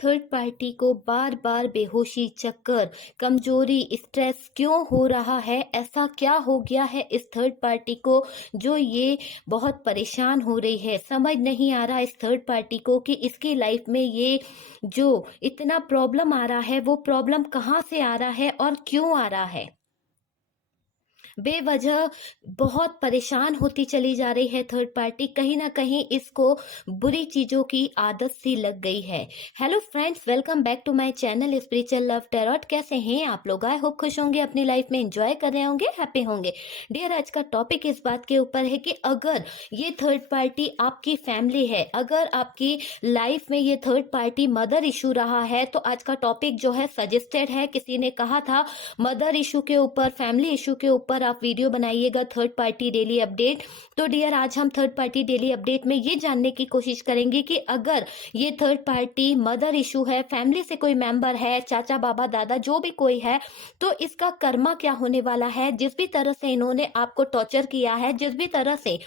Third party को बार बार बेहोशी, चक्कर, कमजोरी, स्ट्रेस क्यों हो रहा है? ऐसा क्या हो गया है इस थर्ड पार्टी को जो ये बहुत परेशान हो रही है? समझ नहीं आ रहा इस थर्ड पार्टी को कि इसकी लाइफ में ये जो इतना प्रॉब्लम आ रहा है वो प्रॉब्लम कहाँ से आ रहा है और क्यों आ रहा है। बेवजह बहुत परेशान होती चली जा रही है थर्ड पार्टी। कहीं ना कहीं इसको बुरी चीजों की आदत सी लग गई है। Hello friends, welcome back to my channel spiritual love tarot. कैसे हैं आप लोग? आई होप खुश होंगे, अपनी लाइफ में एंजॉय कर रहे होंगे, हैप्पी होंगे। डियर, आज का टॉपिक इस बात के ऊपर है कि अगर ये थर्ड पार्टी आपकी फैमिली है, अगर आपकी लाइफ में ये थर्ड पार्टी मदर इशू रहा है, तो आज का टॉपिक जो है सजेस्टेड है। किसी ने कहा था मदर इशू के ऊपर, फैमिली इशू के ऊपर आप वीडियो बनाइएगा, थर्ड पार्टी डेली अपडेट। तो डियर, आज हम थर्ड पार्टी डेली अपडेट में ये जानने की कोशिश करेंगे कि अगर ये थर्ड पार्टी मदर इशू है, फैमिली से कोई मेंबर है, चाचा बाबा दादा जो भी कोई है, तो इसका कर्मा क्या होने वाला है। जिस भी तरह से इन्होंने आपको टॉर्चर किया है, जिस भी तरह से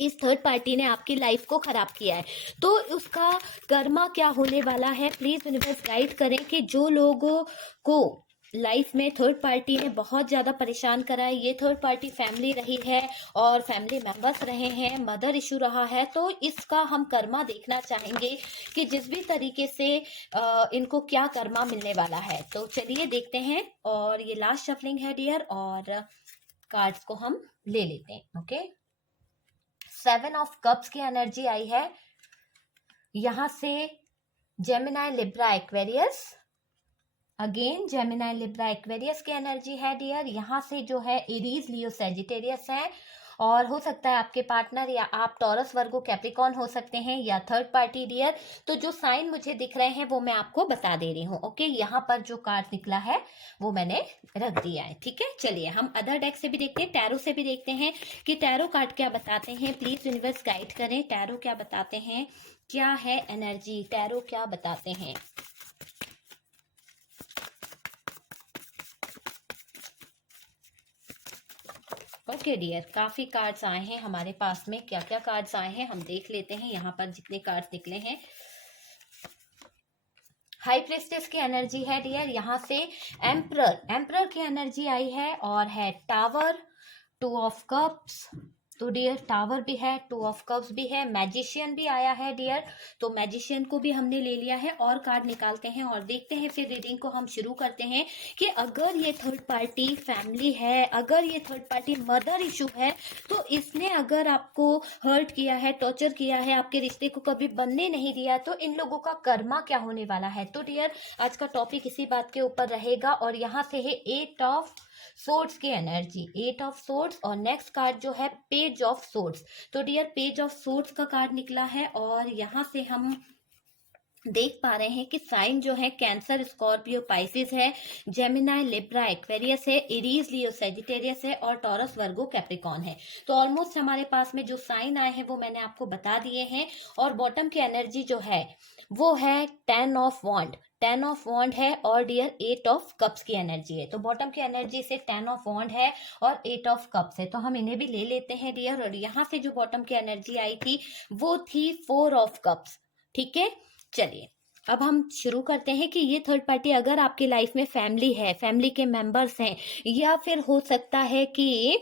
इस थर्ड पार्टी ने आपकी लाइफ को खराब किया है, तो उसका कर्मा क्या होने वाला है। प्लीज यूनिवर्स गाइड करें कि जो लोगों को लाइफ में थर्ड पार्टी ने बहुत ज्यादा परेशान करा है, ये थर्ड पार्टी फैमिली रही है और फैमिली मेंबर्स रहे हैं, मदर इशू रहा है, तो इसका हम कर्मा देखना चाहेंगे कि जिस भी तरीके से इनको क्या कर्मा मिलने वाला है। तो चलिए देखते हैं। और ये लास्ट शफलिंग है डियर, और कार्ड्स को हम ले लेते हैं। ओके, 7 ऑफ कप्स की एनर्जी आई है यहां से। Gemini, Libra, Aquarius, again Gemini, Libra, Aquarius की एनर्जी है डियर। यहां से जो है एरीज, लियो, सैजिटेरियस है, और हो सकता है आपके पार्टनर या आप टॉरस, वर्गो, कैप्रिकॉर्न हो सकते हैं, या थर्ड पार्टी डियर। तो जो साइन मुझे दिख रहे हैं वो मैं आपको बता दे रही हूँ। ओके, यहाँ पर जो कार्ड निकला है वो मैंने रख दिया है। ठीक है, चलिए हम अदर डेक से भी देखते हैं, टैरो से भी देखते हैं कि टैरो कार्ड क्या बताते हैं। प्लीज यूनिवर्स गाइड करें, टैरो क्या बताते हैं, क्या है एनर्जी, टैरो क्या बताते हैं। ओके डियर, काफी कार्ड्स आए हैं हमारे पास में। क्या क्या कार्ड्स आए हैं हम देख लेते हैं। यहाँ पर जितने कार्ड्स निकले हैं, हाई प्रेस्टेस की एनर्जी है डियर। यहाँ से एम्परर, एम्परर की एनर्जी आई है, और है टावर, 2 ऑफ कप्स, तो डियर टावर भी है, 2 ऑफ कप्स भी है, मैजिशियन भी आया है डियर। तो मैजिशियन को भी हमने ले लिया है, और कार्ड निकालते हैं और देखते हैं, फिर रीडिंग को हम शुरू करते हैं कि अगर ये थर्ड पार्टी फैमिली है, अगर ये थर्ड पार्टी मदर इशू है, तो इसने अगर आपको हर्ट किया है, टॉर्चर किया है, आपके रिश्ते को कभी बनने नहीं दिया, तो इन लोगों का कर्मा क्या होने वाला है। तो डियर, आज का टॉपिक इसी बात के ऊपर रहेगा। और यहाँ से है 8 ऑफ सोर्ड्स की एनर्जी, 8 ऑफ सोर्ड्स, और नेक्स्ट कार्ड जो है पेज ऑफ सोर्ड्स। तो डियर, पेज ऑफ सोर्ड्स का कार्ड निकला है, और यहाँ से हम देख पा रहे हैं कि साइन जो है कैंसर, स्कॉर्पियो, पाइसिस है, जेमिनाई, लिब्रा, एक्वेरियस है, एरीज, लियो, सैजिटेरियस है, और टॉरस, वर्गो, कैप्रिकॉर्न है। तो ऑलमोस्ट हमारे पास में जो साइन आए हैं वो मैंने आपको बता दिए हैं। और बॉटम की एनर्जी जो है वो है 10 ऑफ वॉन्ड, 10 ऑफ वॉन्ड है, और डियर 8 ऑफ कप्स की एनर्जी है। तो बॉटम की एनर्जी से 10 ऑफ वॉन्ड है और 8 ऑफ कप्स है, तो हम इन्हें भी ले लेते हैं डियर। और यहाँ से जो बॉटम की एनर्जी आई थी वो थी 4 ऑफ कप्स। ठीक है, चलिए अब हम शुरू करते हैं कि ये थर्ड पार्टी अगर आपकी लाइफ में फैमिली है, फैमिली के मेंबर्स हैं, या फिर हो सकता है कि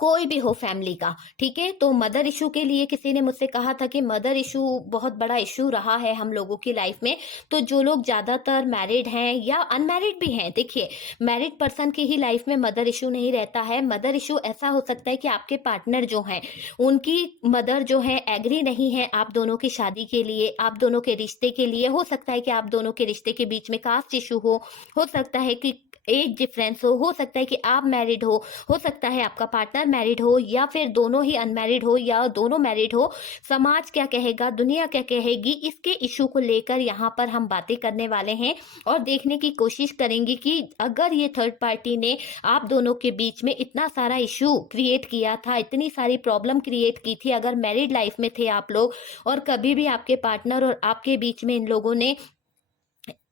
कोई भी हो फैमिली का। ठीक है, तो मदर इशू के लिए किसी ने मुझसे कहा था कि मदर इशू बहुत बड़ा इशू रहा है हम लोगों की लाइफ में। तो जो लोग ज्यादातर मैरिड हैं या अनमैरिड भी हैं, देखिए मैरिड पर्सन की ही लाइफ में मदर इशू नहीं रहता है। मदर इशू ऐसा हो सकता है कि आपके पार्टनर जो हैं उनकी मदर जो है एग्री नहीं है आप दोनों की शादी के लिए, आप दोनों के रिश्ते के लिए। हो सकता है कि आप दोनों के रिश्ते के बीच में कास्ट इशू हो सकता है कि एज डिफरेंस हो सकता है कि आप मैरिड हो सकता है आपका पार्टनर मैरिड हो, या फिर दोनों ही अनमैरिड हो, या दोनों मैरिड हो। समाज क्या कहेगा, दुनिया क्या कहेगी, इसके इशू को लेकर यहाँ पर हम बातें करने वाले हैं और देखने की कोशिश करेंगे कि अगर ये थर्ड पार्टी ने आप दोनों के बीच में इतना सारा इशू क्रिएट किया था, इतनी सारी प्रॉब्लम क्रिएट की थी, अगर मैरिड लाइफ में थे आप लोग और कभी भी आपके पार्टनर और आपके बीच में इन लोगों ने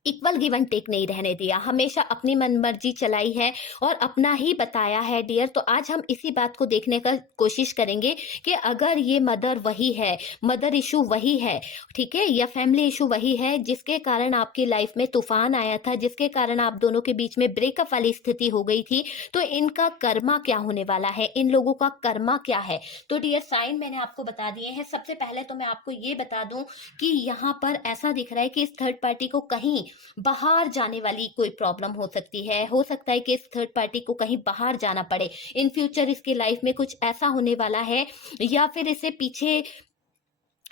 इक्वल गिव एंड टेक नहीं रहने दिया, हमेशा अपनी मनमर्जी चलाई है और अपना ही बताया है डियर। तो आज हम इसी बात को देखने का कोशिश करेंगे कि अगर ये मदर वही है, मदर इशू वही है, ठीक है, या फैमिली इशू वही है जिसके कारण आपकी लाइफ में तूफान आया था, जिसके कारण आप दोनों के बीच में ब्रेकअप वाली स्थिति हो गई थी, तो इनका कर्मा क्या होने वाला है, इन लोगों का कर्मा क्या है। तो डियर साइन मैंने आपको बता दिए हैं। सबसे पहले तो मैं आपको ये बता दूं कि यहाँ पर ऐसा दिख रहा है कि इस थर्ड पार्टी को कहीं बाहर जाने वाली कोई प्रॉब्लम हो सकती है। हो सकता है कि इस थर्ड पार्टी को कहीं बाहर जाना पड़े इन फ्यूचर, इसकी लाइफ में कुछ ऐसा होने वाला है, या फिर इसे पीछे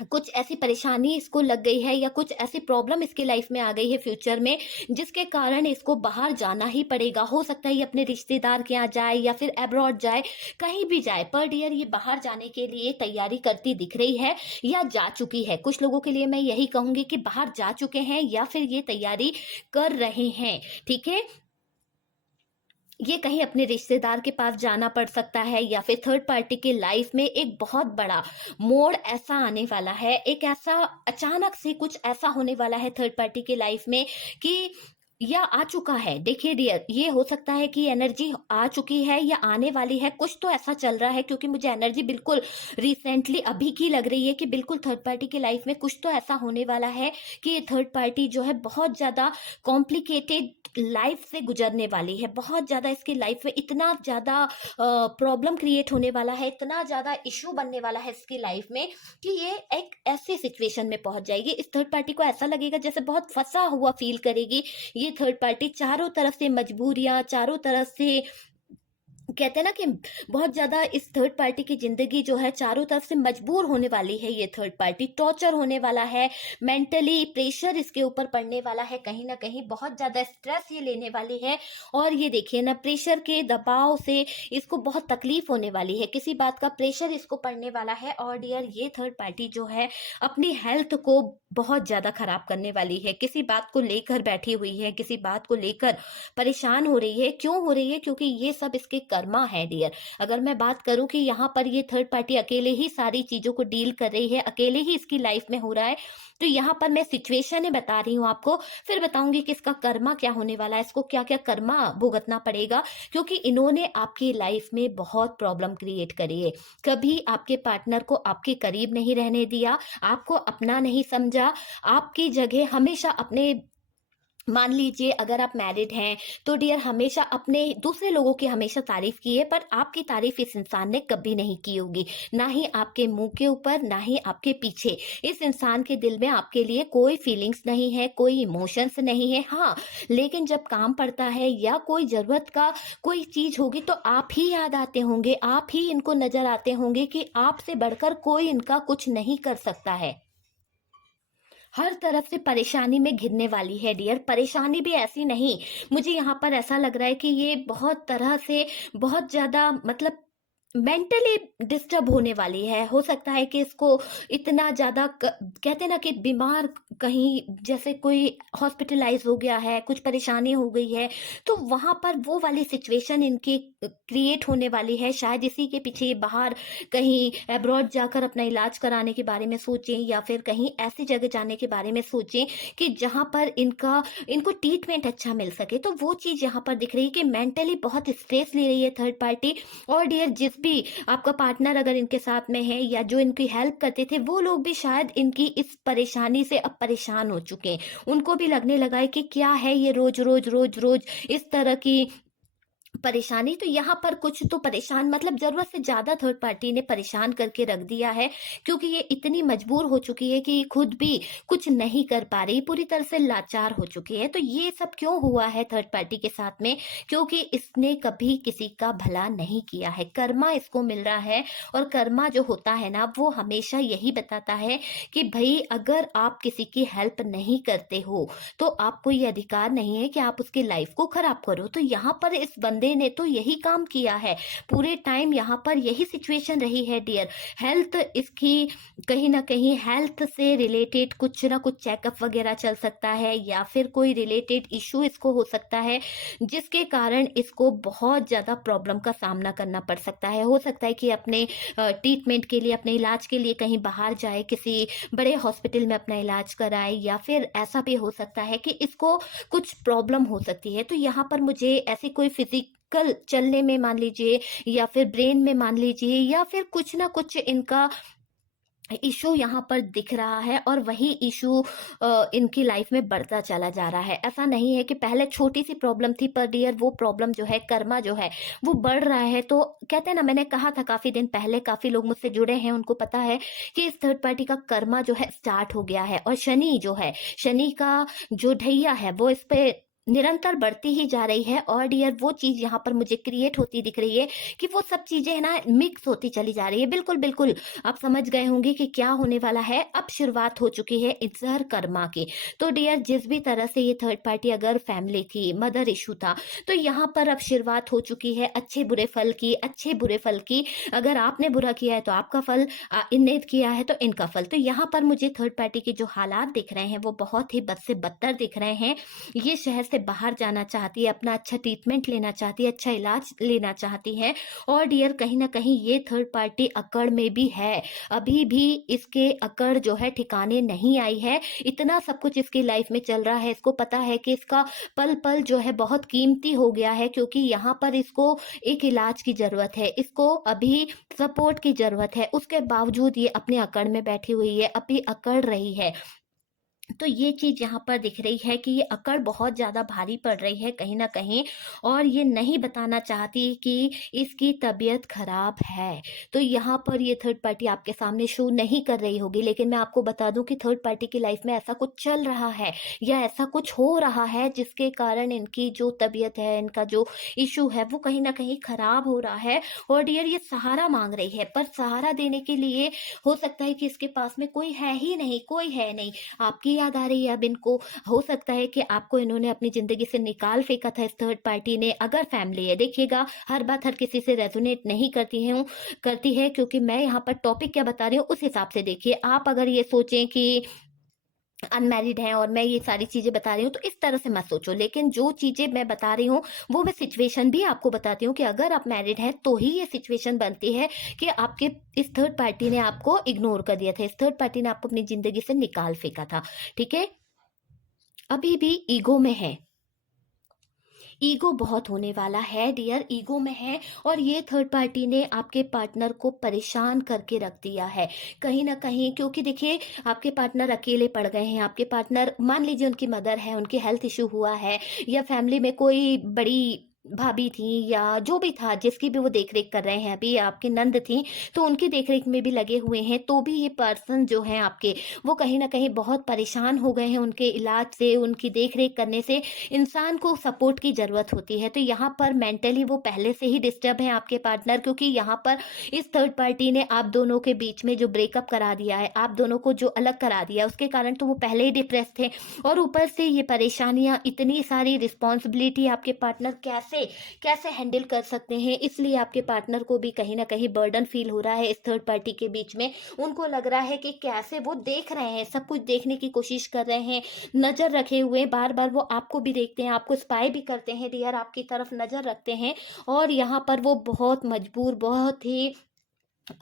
कुछ ऐसी परेशानी इसको लग गई है, या कुछ ऐसी प्रॉब्लम इसकी लाइफ में आ गई है फ्यूचर में, जिसके कारण इसको बाहर जाना ही पड़ेगा। हो सकता है ये अपने रिश्तेदार के यहाँ जाए या फिर अब्रॉड जाए, कहीं भी जाए, पर डियर ये बाहर जाने के लिए तैयारी करती दिख रही है या जा चुकी है। कुछ लोगों के लिए मैं यही कहूंगी कि बाहर जा चुके हैं या फिर ये तैयारी कर रहे हैं, ठीक है। ये कहीं अपने रिश्तेदार के पास जाना पड़ सकता है, या फिर थर्ड पार्टी की लाइफ में एक बहुत बड़ा मोड़ ऐसा आने वाला है, एक ऐसा अचानक से कुछ ऐसा होने वाला है थर्ड पार्टी की लाइफ में कि, या आ चुका है। देखिए डियर, ये हो सकता है कि एनर्जी आ चुकी है या आने वाली है, कुछ तो ऐसा चल रहा है, क्योंकि मुझे एनर्जी बिल्कुल रिसेंटली अभी की लग रही है कि बिल्कुल थर्ड पार्टी की लाइफ में कुछ तो ऐसा होने वाला है कि ये थर्ड पार्टी जो है बहुत ज्यादा कॉम्प्लिकेटेड लाइफ से गुजरने वाली है। बहुत ज्यादा इसकी लाइफ में इतना ज्यादा प्रॉब्लम क्रिएट होने वाला है, इतना ज्यादा इशू बनने वाला है इसकी लाइफ में कि ये एक ऐसी सिचुएशन में पहुंच जाएगी। इस थर्ड पार्टी को ऐसा लगेगा जैसे बहुत फंसा हुआ फील करेगी ये थर्ड पार्टी। चारों तरफ से मजबूरियां, चारों तरफ से कहते हैं ना कि बहुत ज्यादा इस थर्ड पार्टी की जिंदगी जो है चारों तरफ से मजबूर होने वाली है। ये थर्ड पार्टी टॉर्चर होने वाला है, मेंटली प्रेशर इसके ऊपर पड़ने वाला है, कहीं ना कहीं बहुत ज्यादा स्ट्रेस ये लेने वाली है। और ये देखिए ना, प्रेशर के दबाव से इसको बहुत तकलीफ होने वाली है, किसी बात का प्रेशर इसको पड़ने वाला है। और डियर ये थर्ड पार्टी जो है अपनी हेल्थ को बहुत ज्यादा खराब करने वाली है, किसी बात को लेकर बैठी हुई है, किसी बात को लेकर परेशान हो रही है। क्यों हो रही है? क्योंकि ये सब इसके कर्मा है डियर। अगर मैं बात करूं कि यहाँ पर ये थर्ड पार्टी अकेले ही सारी चीजों को डील कर रही है, अकेले ही इसकी लाइफ में हो रहा है, तो यहाँ पर मैं सिचुएशन बता रही हूँ आपको, फिर बताऊंगी कि इसका कर्मा क्या होने वाला है, इसको क्या क्या कर्मा भुगतना पड़ेगा। क्योंकि इन्होंने आपकी लाइफ में बहुत प्रॉब्लम क्रिएट करी है, कभी आपके पार्टनर को आपके करीब नहीं रहने दिया, आपको अपना नहीं समझा, आपकी जगह हमेशा अपने, मान लीजिए अगर आप मैरिड हैं तो डियर हमेशा अपने दूसरे लोगों की हमेशा तारीफ की है, पर आपकी तारीफ इस इंसान ने कभी नहीं की होगी, ना ही आपके मुंह के ऊपर, ना ही आपके पीछे। इस इंसान के दिल में आपके लिए कोई फीलिंग्स नहीं है, कोई इमोशंस नहीं है। हाँ, लेकिन जब काम पड़ता है या कोई जरूरत का कोई चीज होगी तो आप ही याद आते होंगे, आप ही इनको नजर आते होंगे कि आपसे बढ़कर कोई इनका कुछ नहीं कर सकता है। हर तरफ से परेशानी में घिरने वाली है डियर। परेशानी भी ऐसी नहीं, मुझे यहाँ पर ऐसा लग रहा है कि ये बहुत तरह से बहुत ज्यादा मतलब मेंटली डिस्टर्ब होने वाली है। हो सकता है कि इसको इतना ज्यादा कहते हैं ना कि बीमार, कहीं जैसे कोई हॉस्पिटलाइज हो गया है, कुछ परेशानी हो गई है, तो वहां पर वो वाली सिचुएशन इनकी क्रिएट होने वाली है। शायद इसी के पीछे ये बाहर कहीं अब्रॉड जाकर अपना इलाज कराने के बारे में सोचें, या फिर कहीं ऐसी जगह जाने के बारे में सोचें कि जहां पर इनको ट्रीटमेंट अच्छा मिल सके। तो वो चीज यहाँ पर दिख रही है कि मेंटली बहुत स्ट्रेस ले रही है थर्ड पार्टी। और डियर जिस भी आपका पार्टनर अगर इनके साथ में है या जो इनकी हेल्प करते थे, वो लोग भी शायद इनकी इस परेशानी से अब परेशान हो चुके हैं। उनको भी लगने लगा है कि क्या है ये रोज रोज रोज रोज इस तरह की परेशानी। तो यहाँ पर कुछ तो परेशान, मतलब जरूरत से ज्यादा थर्ड पार्टी ने परेशान करके रख दिया है, क्योंकि ये इतनी मजबूर हो चुकी है कि खुद भी कुछ नहीं कर पा रही, पूरी तरह से लाचार हो चुकी है। तो ये सब क्यों हुआ है थर्ड पार्टी के साथ में? क्योंकि इसने कभी किसी का भला नहीं किया है, कर्मा इसको मिल रहा है। और कर्मा जो होता है ना, वो हमेशा यही बताता है कि भाई अगर आप किसी की हेल्प नहीं करते हो तो आपको ये अधिकार नहीं है कि आप उसकी लाइफ को खराब करो। तो यहाँ पर इस बंदे बुरे ने तो यही काम किया है, पूरे टाइम यहाँ पर यही सिचुएशन रही है डियर। हेल्थ इसकी कहीं ना कहीं हेल्थ से रिलेटेड कुछ ना कुछ चेकअप वगैरह चल सकता है, या फिर कोई रिलेटेड इशू इसको हो सकता है, जिसके कारण इसको बहुत ज़्यादा प्रॉब्लम का सामना करना पड़ सकता है। हो सकता है कि अपने ट्रीटमेंट के लिए, अपने इलाज के लिए कहीं बाहर जाए, किसी बड़े हॉस्पिटल में अपना इलाज कराए, या फिर ऐसा भी हो सकता है कि इसको कुछ प्रॉब्लम हो सकती है। तो यहाँ पर मुझे ऐसी कोई फिजिकल चलने में मान लीजिए, या फिर ब्रेन में मान लीजिए, या फिर कुछ ना कुछ इनका इशू यहाँ पर दिख रहा है, और वही इशू इनकी लाइफ में बढ़ता चला जा रहा है। ऐसा नहीं है कि पहले छोटी सी प्रॉब्लम थी, पर डियर वो प्रॉब्लम जो है, कर्मा जो है वो बढ़ रहा है। तो कहते हैं ना, मैंने कहा था काफी दिन पहले, काफी लोग मुझसे जुड़े हैं, उनको पता है कि इस थर्ड पार्टी का कर्मा जो है स्टार्ट हो गया है। और शनि जो है, शनि का जो ढैया है वो इस पे निरंतर बढ़ती ही जा रही है। और डियर वो चीज यहाँ पर मुझे क्रिएट होती दिख रही है कि वो सब चीजें है ना मिक्स होती चली जा रही है। बिल्कुल बिल्कुल आप समझ गए होंगे कि क्या होने वाला है। अब शुरुआत हो चुकी है इजहर कर्मा की। तो डियर जिस भी तरह से ये थर्ड पार्टी अगर फैमिली थी, मदर इशू था, तो यहाँ पर अब शुरुआत हो चुकी है अच्छे बुरे फल की, अच्छे बुरे फल की। अगर आपने बुरा किया है तो आपका फल, इनने किया है तो इनका फल। तो यहाँ पर मुझे थर्ड पार्टी के जो हालात दिख रहे हैं वो बहुत ही बद से बदतर दिख रहे हैं। ये शहर से बाहर जाना चाहती है, अपना अच्छा ट्रीटमेंट लेना चाहती है, अच्छा इलाज लेना चाहती है। और डियर कहीं ना कहीं ये थर्ड पार्टी अकड़ में भी है, अभी भी इसके अकड़ जो है ठिकाने नहीं आई है। इतना सब कुछ इसकी लाइफ में चल रहा है, इसको पता है कि इसका पल पल जो है बहुत कीमती हो गया है, क्योंकि यहाँ पर इसको एक इलाज की जरूरत है, इसको अभी सपोर्ट की जरूरत है। उसके बावजूद ये अपने अकड़ में बैठी हुई है, अभी अकड़ रही है। तो ये चीज यहाँ पर दिख रही है कि ये अकड़ बहुत ज्यादा भारी पड़ रही है कहीं ना कहीं, और ये नहीं बताना चाहती कि इसकी तबीयत खराब है। तो यहाँ पर ये थर्ड पार्टी आपके सामने शो नहीं कर रही होगी, लेकिन मैं आपको बता दूं कि थर्ड पार्टी की लाइफ में ऐसा कुछ चल रहा है, या ऐसा कुछ हो रहा है, जिसके कारण इनकी जो तबीयत है, इनका जो इशू है वो कहीं ना कहीं खराब हो रहा है। और डियर ये सहारा मांग रही है, पर सहारा देने के लिए हो सकता है कि इसके पास में कोई है ही नहीं, कोई है नहीं। आपकी याद आ रही है अब इनको। हो सकता है कि आपको इन्होंने अपनी जिंदगी से निकाल फेंका था इस थर्ड पार्टी ने। अगर फैमिली है, देखिएगा हर बात हर किसी से रेजोनेट नहीं करती है, क्योंकि मैं यहाँ पर टॉपिक क्या बता रही हूँ उस हिसाब से देखिए। आप अगर ये सोचें कि अनमैरिड हैं और मैं ये सारी चीजें बता रही हूँ, तो इस तरह से मत सोचो। लेकिन जो चीजें मैं बता रही हूँ वो मैं सिचुएशन भी आपको बताती हूँ कि अगर आप मैरिड हैं तो ही ये सिचुएशन बनती है कि आपके इस थर्ड पार्टी ने आपको इग्नोर कर दिया था, इस थर्ड पार्टी ने आपको अपनी जिंदगी से निकाल फेंका था। ठीक है, अभी भी ईगो में है, ईगो बहुत होने वाला है डियर, ईगो में है। और ये थर्ड पार्टी ने आपके पार्टनर को परेशान करके रख दिया है कहीं ना कहीं, क्योंकि देखिए आपके पार्टनर अकेले पड़ गए हैं। आपके पार्टनर मान लीजिए उनकी मदर है, उनकी हेल्थ इशू हुआ है, या फैमिली में कोई बड़ी भाभी थी, या जो भी था जिसकी भी वो देख रेख कर रहे हैं, अभी आपकी नंद थी तो उनकी देख रेख में भी लगे हुए हैं। तो भी ये पर्सन जो है आपके, वो कहीं ना कहीं बहुत परेशान हो गए हैं उनके इलाज से, उनकी देख रेख करने से। इंसान को सपोर्ट की जरूरत होती है। तो यहाँ पर मेंटली वो पहले से ही डिस्टर्ब है आपके पार्टनर, क्योंकि यहाँ पर इस थर्ड पार्टी ने आप दोनों के बीच में जो ब्रेकअप करा दिया है, आप दोनों को जो अलग करा दिया, उसके कारण तो वो पहले ही डिप्रेस थे। और ऊपर से ये परेशानियां, इतनी सारी रिस्पॉन्सिबिलिटी आपके पार्टनर कैसे कैसे हैंडल कर सकते हैं। इसलिए आपके पार्टनर को भी कहीं ना कहीं बर्डन फील हो रहा है इस थर्ड पार्टी के बीच में। उनको लग रहा है कि कैसे वो देख रहे हैं, सब कुछ देखने की कोशिश कर रहे हैं, नजर रखे हुए, बार बार वो आपको भी देखते हैं, आपको स्पाई भी करते हैं डियर, आपकी तरफ नजर रखते हैं। और यहाँ पर वो बहुत मजबूर, बहुत ही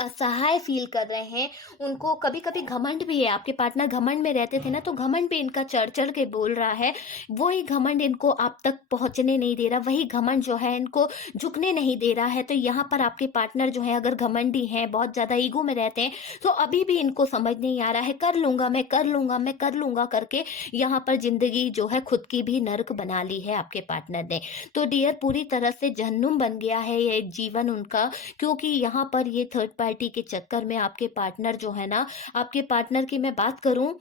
असहाय फील कर रहे हैं। उनको कभी कभी घमंड भी है, आपके पार्टनर घमंड में रहते थे ना, तो घमंड भी इनका चढ़ चढ़ के बोल रहा है। वही घमंड इनको आप तक पहुंचने नहीं दे रहा, वही घमंड जो है इनको झुकने नहीं दे रहा है। तो यहाँ पर आपके पार्टनर जो है अगर घमंडी हैं, बहुत ज्यादा ईगो में रहते हैं, तो अभी भी इनको समझ नहीं आ रहा है, कर लूंगा मैं, कर लूंगा मैं, कर लूंगा करके यहाँ पर जिंदगी जो है खुद की भी नर्क बना ली है आपके पार्टनर ने। तो डियर पूरी तरह से जहन्नुम बन गया है ये जीवन उनका, क्योंकि यहाँ पर ये थर्ड पार्टी के चक्कर में आपके पार्टनर जो है ना, आपके पार्टनर की मैं बात करूं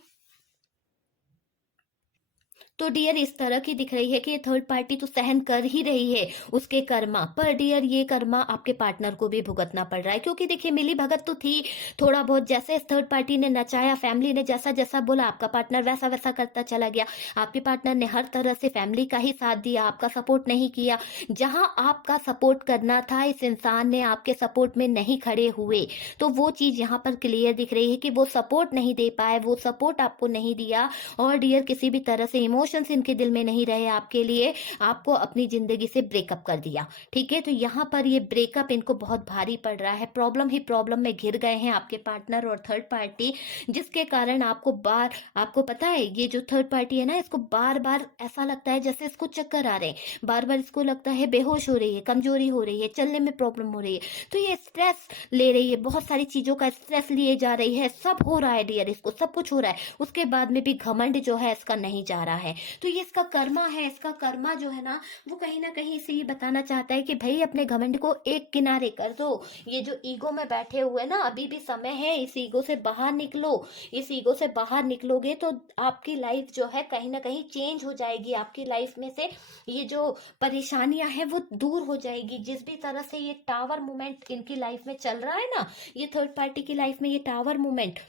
तो डियर इस तरह की दिख रही है कि ये थर्ड पार्टी तो सहन कर ही रही है उसके कर्मा, पर डियर ये कर्मा आपके पार्टनर को भी भुगतना पड़ रहा है, क्योंकि देखिए मिली भगत तो थी थोड़ा बहुत, जैसे इस थर्ड पार्टी ने नचाया, फैमिली ने जैसा जैसा बोला आपका पार्टनर वैसा वैसा करता चला गया। आपके पार्टनर ने हर तरह से फैमिली का ही साथ दिया, आपका सपोर्ट नहीं किया। जहां आपका सपोर्ट करना था इस इंसान ने आपके सपोर्ट में नहीं खड़े हुए, तो वो चीज यहाँ पर क्लियर दिख रही है कि वो सपोर्ट नहीं दे पाए, वो सपोर्ट आपको नहीं दिया, और डियर किसी भी तरह से इमोशंस इनके दिल में नहीं रहे आपके लिए, आपको अपनी जिंदगी से ब्रेकअप कर दिया। ठीक है, तो यहाँ पर ये ब्रेकअप इनको बहुत भारी पड़ रहा है, प्रॉब्लम ही प्रॉब्लम में घिर गए हैं आपके पार्टनर और थर्ड पार्टी, जिसके कारण आपको पता है ये जो थर्ड पार्टी है ना, इसको बार बार ऐसा लगता है जैसे इसको चक्कर आ रहे हैं, बार बार इसको लगता है बेहोश हो रही है, कमजोरी हो रही है, चलने में प्रॉब्लम हो रही है, तो ये स्ट्रेस ले रही है, बहुत सारी चीजों का स्ट्रेस लिए जा रही है, सब हो रहा है डियर, इसको सब कुछ हो रहा है, उसके बाद में भी घमंड जो है इसका नहीं जा रहा है। तो ये इसका कर्मा है, इसका कर्मा जो है ना वो कहीं ना कहीं इसे ये बताना चाहता है कि भाई अपने घमंड को एक किनारे कर दो, ये जो ईगो में बैठे हुए ना अभी भी समय है, इस ईगो से बाहर निकलो, इस ईगो से बाहर निकलोगे तो आपकी लाइफ जो है कहीं ना कहीं चेंज हो जाएगी, आपकी लाइफ में से ये जो परेशानियां हैं वो दूर हो जाएगी। जिस भी तरह से ये टावर मूवमेंट इनकी लाइफ में चल रहा है ना, ये थर्ड पार्टी की लाइफ में ये टावर मूवमेंट,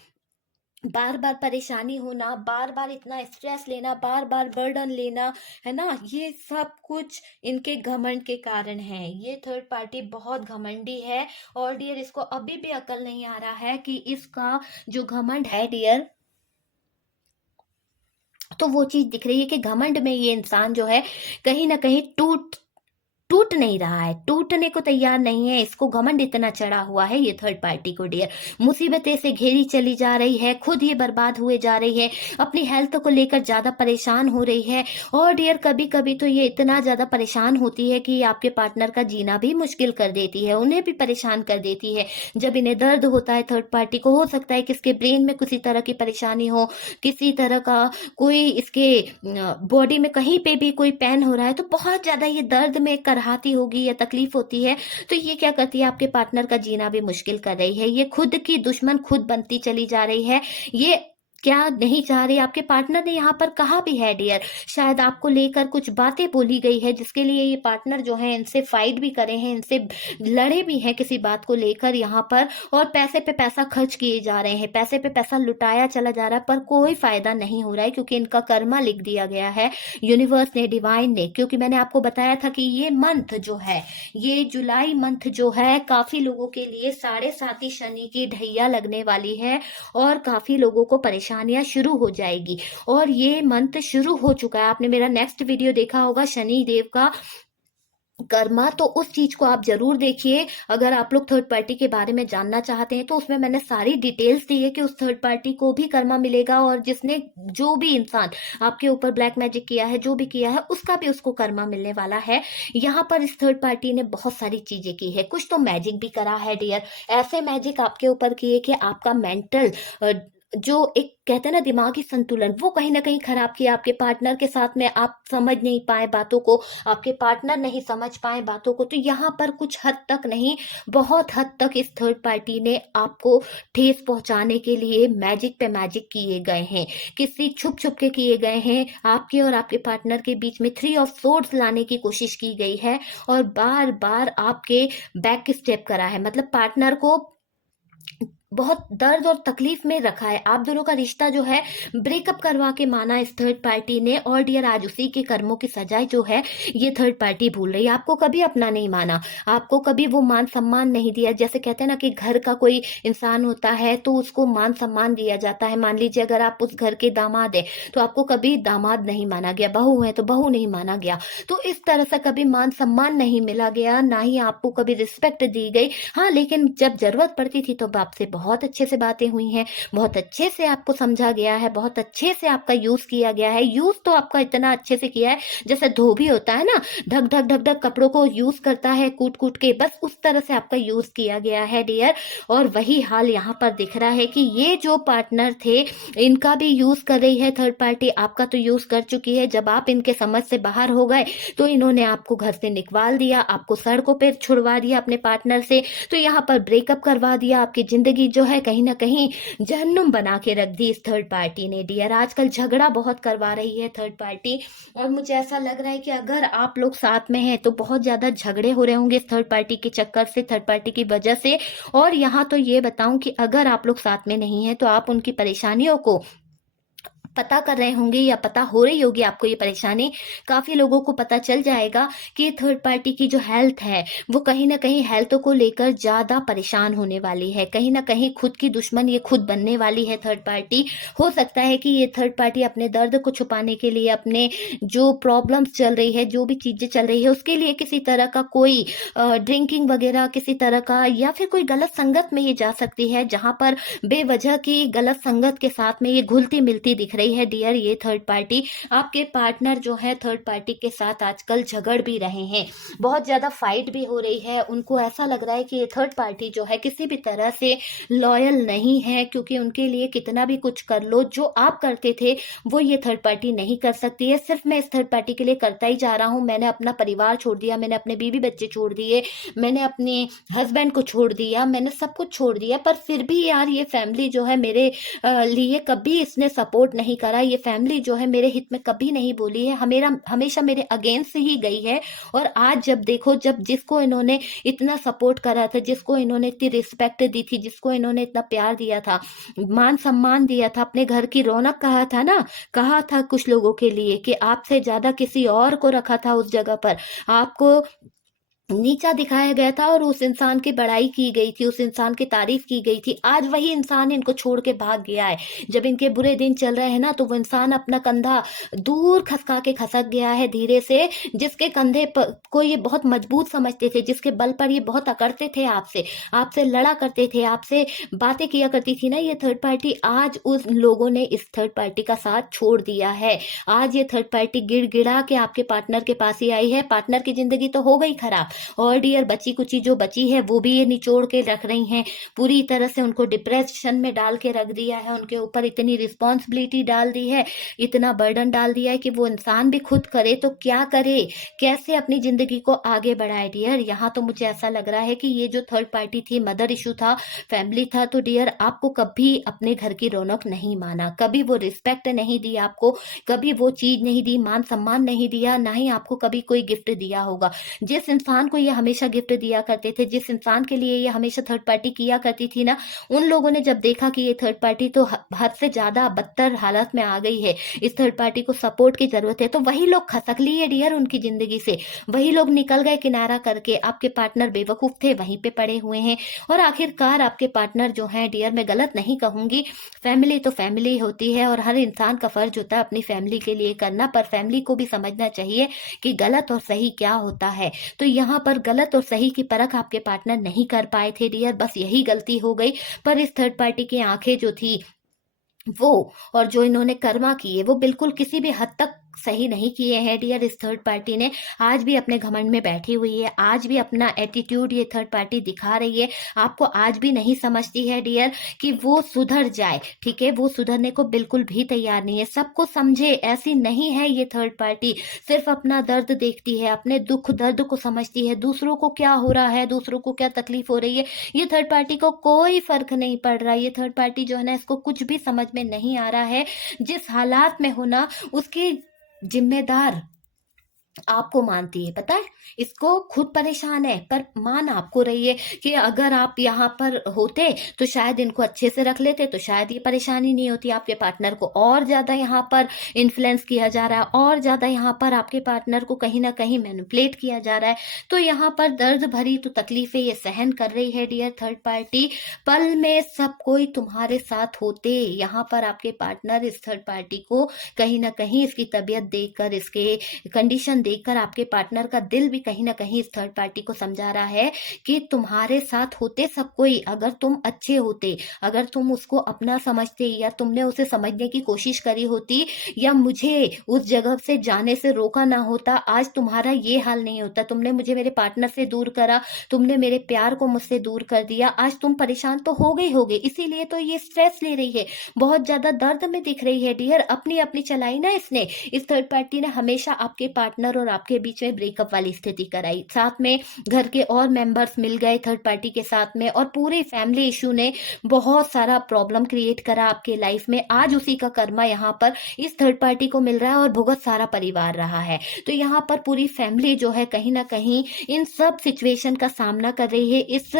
बार बार परेशानी होना, बार बार इतना स्ट्रेस लेना, बार बार बर्डन लेना, है ना, ये सब कुछ इनके घमंड के कारण है। ये थर्ड पार्टी बहुत घमंडी है, और डियर इसको अभी भी अकल नहीं आ रहा है कि इसका जो घमंड है डियर, तो वो चीज दिख रही है कि घमंड में ये इंसान जो है कहीं ना कहीं टूट नहीं रहा है, टूटने को तैयार नहीं है, इसको घमंड इतना चढ़ा हुआ है ये थर्ड पार्टी को डियर, मुसीबतें से घेरी चली जा रही है, खुद ही बर्बाद हुए जा रही है, अपनी हेल्थ को लेकर ज्यादा परेशान हो रही है, और डियर कभी कभी तो ये इतना ज्यादा परेशान होती है कि आपके पार्टनर का जीना भी मुश्किल कर देती है, उन्हें भी परेशान कर देती है। जब इन्हें दर्द होता है थर्ड पार्टी को, हो सकता है कि इसके ब्रेन में किसी तरह की परेशानी हो, किसी तरह का कोई इसके बॉडी में कहीं पे भी कोई पेन हो रहा है, तो बहुत ज्यादा ये दर्द में करहाती होगी या तकलीफ होती है, तो ये क्या करती है आपके पार्टनर का जीना भी मुश्किल कर रही है, ये खुद की दुश्मन खुद बनती चली जा रही है। ये क्या नहीं चाह रही, आपके पार्टनर ने यहाँ पर कहा भी है डियर, शायद आपको लेकर कुछ बातें बोली गई है जिसके लिए ये पार्टनर जो है इनसे फाइट भी करे हैं, इनसे लड़े भी हैं किसी बात को लेकर यहाँ पर, और पैसे पे पैसा खर्च किए जा रहे हैं, पैसे पे पैसा लुटाया चला जा रहा है, पर कोई फायदा नहीं हो रहा है, क्योंकि इनका कर्मा लिख दिया गया है यूनिवर्स ने, डिवाइन ने, क्योंकि मैंने आपको बताया था कि ये मंथ जो है, ये जुलाई मंथ जो है काफी लोगों के लिए 7.5 शनि की ढैया लगने वाली है, और काफी लोगों को परेशानियां शुरू हो जाएगी, और ये मंथ शुरू हो चुका है। आपने मेरा नेक्स्ट वीडियो देखा होगा शनि देव का कर्मा, तो उस चीज को आप जरूर देखिए। अगर आप लोग थर्ड पार्टी के बारे में जानना चाहते हैं तो उसमें मैंने सारी डिटेल्स दी है कि उस थर्ड पार्टी को भी कर्मा मिलेगा, और जिसने जो भी इंसान आपके ऊपर ब्लैक मैजिक किया है, जो भी किया है, उसका भी उसको कर्मा मिलने वाला है। यहाँ पर इस थर्ड पार्टी ने बहुत सारी चीजें की है, कुछ तो मैजिक भी करा है डियर, ऐसे मैजिक आपके ऊपर किए कि आपका मेंटल जो एक कहते हैं ना दिमागी संतुलन, वो कहीं ना कहीं खराब किया आपके पार्टनर के साथ में, आप समझ नहीं पाए बातों को, आपके पार्टनर नहीं समझ पाए बातों को, तो यहाँ पर कुछ हद तक नहीं, बहुत हद तक इस थर्ड पार्टी ने आपको ठेस पहुंचाने के लिए मैजिक पे मैजिक किए गए हैं, किसी छुप छुप के किए गए हैं, आपके और आपके पार्टनर के बीच में 3 ऑफ सोर्ड्स लाने की कोशिश की गई है, और बार बार आपके बैक स्टेप करा है, मतलब पार्टनर को बहुत दर्द और तकलीफ में रखा है, आप दोनों का रिश्ता जो है ब्रेकअप करवा के माना इस थर्ड पार्टी ने, और डियर आज उसी के कर्मों की सजाए जो है ये थर्ड पार्टी भूल रही है। आपको कभी अपना नहीं माना, आपको कभी वो मान सम्मान नहीं दिया, जैसे कहते हैं ना कि घर का कोई इंसान होता है तो उसको मान सम्मान दिया जाता है, मान लीजिए अगर आप उस घर के दामाद है तो आपको कभी दामाद नहीं माना गया, बहू है तो बहू नहीं माना गया, तो इस तरह से कभी मान सम्मान नहीं मिला गया, ना ही आपको कभी रिस्पेक्ट दी गई। हाँ, लेकिन जब जरूरत पड़ती थी तो आपसे बहुत अच्छे से बातें हुई हैं, बहुत अच्छे से आपको समझा गया है, बहुत अच्छे से आपका यूज किया गया है, यूज तो आपका इतना अच्छे से किया है जैसे धोबी होता है ना, ढक ढक ढक ढक कपड़ों को यूज करता है कूट कूट के, बस उस तरह से आपका यूज किया गया है डियर। और वही हाल यहाँ पर दिख रहा है कि ये जो पार्टनर थे इनका भी यूज कर रही है थर्ड पार्टी, आपका तो यूज कर चुकी है, जब आप इनके समझ से बाहर हो गए तो इन्होंने आपको घर से निकाल दिया, आपको सड़कों पर छुड़वा दिया अपने पार्टनर से, तो यहाँ पर ब्रेकअप करवा दिया, आपकी जिंदगी जो है कहीं ना कहीं जहन्नुम बना के रख दी इस थर्ड पार्टी ने डियर। आजकल झगड़ा बहुत करवा रही है थर्ड पार्टी, और मुझे ऐसा लग रहा है कि अगर आप लोग साथ में हैं तो बहुत ज्यादा झगड़े हो रहे होंगे इस थर्ड पार्टी के चक्कर से, थर्ड पार्टी की वजह से। और यहाँ तो ये बताऊं कि अगर आप लोग साथ में नहीं हैं तो आप उनकी परेशानियों को पता कर रहे होंगे या पता हो रही होगी आपको ये परेशानी। काफी लोगों को पता चल जाएगा कि थर्ड पार्टी की जो हेल्थ है वो कहीं ना कहीं हेल्थ को लेकर ज्यादा परेशान होने वाली है, कहीं ना कहीं खुद की दुश्मन ये खुद बनने वाली है थर्ड पार्टी। हो सकता है कि ये थर्ड पार्टी अपने दर्द को छुपाने के लिए, अपने जो प्रॉब्लम्स चल रही है, जो भी चीजें चल रही है, उसके लिए किसी तरह का कोई ड्रिंकिंग वगैरह किसी तरह का, या फिर कोई गलत संगत में ये जा सकती है जहां पर बेवजह की गलत संगत के साथ में ये घुलती मिलती दिख रही है डियर। ये थर्ड पार्टी, आपके पार्टनर जो है थर्ड पार्टी के साथ आजकल झगड़ भी रहे हैं, बहुत ज्यादा फाइट भी हो रही है। उनको ऐसा लग रहा है कि ये थर्ड पार्टी जो है किसी भी तरह से लॉयल नहीं है, क्योंकि उनके लिए कितना भी कुछ कर लो, जो आप करते थे वो ये थर्ड पार्टी नहीं कर सकती है। सिर्फ मैं इस थर्ड पार्टी के लिए करता ही जा रहा हूं, मैंने अपना परिवार छोड़ दिया, मैंने अपने बीवी बच्चे छोड़ दिए, मैंने अपने हस्बैंड को छोड़ दिया, मैंने सब कुछ छोड़ दिया, पर फिर भी यार ये फैमिली जो है मेरे लिए कभी इसने सपोर्ट नहीं करा, ये फैमिली जो है मेरे हित में कभी नहीं बोली है, हमेशा मेरे अगेंस्ट ही गई है। और आज जब देखो, जब जिसको इन्होंने इतना सपोर्ट करा था, जिसको इन्होंने इतनी रिस्पेक्ट दी थी, जिसको इन्होंने इतना प्यार दिया था, मान सम्मान दिया था, अपने घर की रौनक कहा था ना, कहा था कुछ लोगों के लिए कि आपसे ज्यादा किसी और को रखा था उस जगह पर, आपको नीचा दिखाया गया था और उस इंसान की बड़ाई की गई थी, उस इंसान की तारीफ की गई थी। आज वही इंसान इनको छोड़ के भाग गया है। जब इनके बुरे दिन चल रहे हैं ना, तो वो इंसान अपना कंधा दूर खसका के खसक गया है धीरे से, जिसके कंधे पर को ये बहुत मजबूत समझते थे, जिसके बल पर ये बहुत अकड़ते थे, आपसे आपसे लड़ा करते थे, आपसे बातें किया करती थी ना ये थर्ड पार्टी। आज उस लोगों ने इस थर्ड पार्टी का साथ छोड़ दिया है। आज ये थर्ड पार्टी गिड़गिड़ा के आपके पार्टनर के पास ही आई है। पार्टनर की जिंदगी तो हो गई खराब, और डियर बची कुची जो बची है वो भी ये निचोड़ के रख रही हैं, पूरी तरह से उनको डिप्रेशन में डाल के रख दिया है, उनके ऊपर इतनी रिस्पॉन्सिबिलिटी डाल दी है, इतना बर्डन डाल दिया है कि वो इंसान भी खुद करे तो क्या करे, कैसे अपनी जिंदगी को आगे बढ़ाए डियर। यहाँ तो मुझे ऐसा लग रहा है कि ये जो थर्ड पार्टी थी, मदर इशू था, फैमिली था, तो डियर आपको कभी अपने घर की रौनक नहीं माना, कभी वो रिस्पेक्ट नहीं दी आपको, कभी वो चीज नहीं दी, मान सम्मान नहीं दिया, ना ही आपको कभी कोई गिफ्ट दिया होगा। जिस इंसान को ये हमेशा गिफ्ट दिया करते थे, जिस इंसान के लिए ये हमेशा थर्ड पार्टी किया करती थी ना, उन लोगों ने जब देखा कि ये थर्ड पार्टी तो हद से ज्यादा बदतर हालत में आ गई है, इस थर्ड पार्टी को सपोर्ट की जरूरत है, तो वही लोग खसक लिए डियर उनकी जिंदगी से, वही लोग निकल गए किनारा करके। आपके पार्टनर बेवकूफ थे, वहीं पे पड़े हुए हैं। और आखिरकार आपके पार्टनर जो है डियर, मैं गलत नहीं कहूंगी, फैमिली तो फैमिली होती है और हर इंसान का फर्ज होता है अपनी फैमिली के लिए करना, पर फैमिली को भी समझना चाहिए कि गलत और सही क्या होता है। तो यहाँ पर गलत और सही की परख आपके पार्टनर नहीं कर पाए थे डियर, बस यही गलती हो गई। पर इस थर्ड पार्टी की आंखें जो थी वो, और जो इन्होंने कर्मा किए, वो बिल्कुल किसी भी हद तक सही नहीं किए हैं डियर। इस थर्ड पार्टी ने आज भी अपने घमंड में बैठी हुई है, आज भी अपना एटीट्यूड ये थर्ड पार्टी दिखा रही है, आपको आज भी नहीं समझती है डियर कि वो सुधर जाए, ठीक है, वो सुधरने को बिल्कुल भी तैयार नहीं है। सबको समझे ऐसी नहीं है ये थर्ड पार्टी, सिर्फ अपना दर्द देखती है, अपने दुख दर्द को समझती है, दूसरों को क्या हो रहा है, दूसरों को क्या तकलीफ हो रही है, ये थर्ड पार्टी को कोई फर्क नहीं पड़ रहा। ये थर्ड पार्टी जो है ना, इसको कुछ भी समझ में नहीं आ रहा है। जिस हालात में हो ना, उसके जिम्मेदार आपको मानती है, पता है, इसको खुद परेशान है पर मान आपको रही है कि अगर आप यहाँ पर होते तो शायद इनको अच्छे से रख लेते, तो शायद ये परेशानी नहीं होती। आपके पार्टनर को और ज्यादा यहाँ पर इन्फ्लुएंस किया जा रहा है, और ज्यादा यहाँ पर आपके पार्टनर को कहीं ना कहीं मैनिपुलेट किया जा रहा है। तो यहाँ पर दर्द भरी तो तकलीफें ये सहन कर रही है डियर थर्ड पार्टी। पल में सब कोई तुम्हारे साथ होते, यहाँ पर आपके पार्टनर इस थर्ड पार्टी को कहीं ना कहीं इसकी तबीयत देखकर, इसके कंडीशन देखकर आपके पार्टनर का दिल भी कहीं ना कहीं इस थर्ड पार्टी को समझा रहा है कि तुम्हारे साथ होते सब कोई, अगर तुम अच्छे होते, अगर तुम उसको अपना समझते, या तुमने उसे समझने की कोशिश करी होती, या मुझे उस जगह से जाने से रोका ना होता, आज तुम्हारा ये हाल नहीं होता। तुमने मुझे मेरे पार्टनर से दूर करा, तुमने मेरे प्यार को मुझसे दूर कर दिया, आज तुम परेशान तो हो गई होगे, इसीलिए तो ये स्ट्रेस ले रही है, बहुत ज्यादा दर्द में दिख रही है डियर। अपनी अपनी चलाई ना इसने, इस थर्ड पार्टी ने हमेशा आपके पार्टनर और आपके बीच में ब्रेकअप वाली स्थिति कराई, साथ में घर के और मेंबर्स मिल गए थर्ड पार्टी के साथ में, और पूरे फैमिली इशू ने बहुत सारा प्रॉब्लम क्रिएट करा आपके लाइफ में। आज उसी का कर्मा यहाँ पर इस थर्ड पार्टी को मिल रहा है और भुगत सारा परिवार रहा है। तो यहाँ पर पूरी फैमिली जो है कहीं ना कहीं इन सब सिचुएशन का सामना कर रही है। इस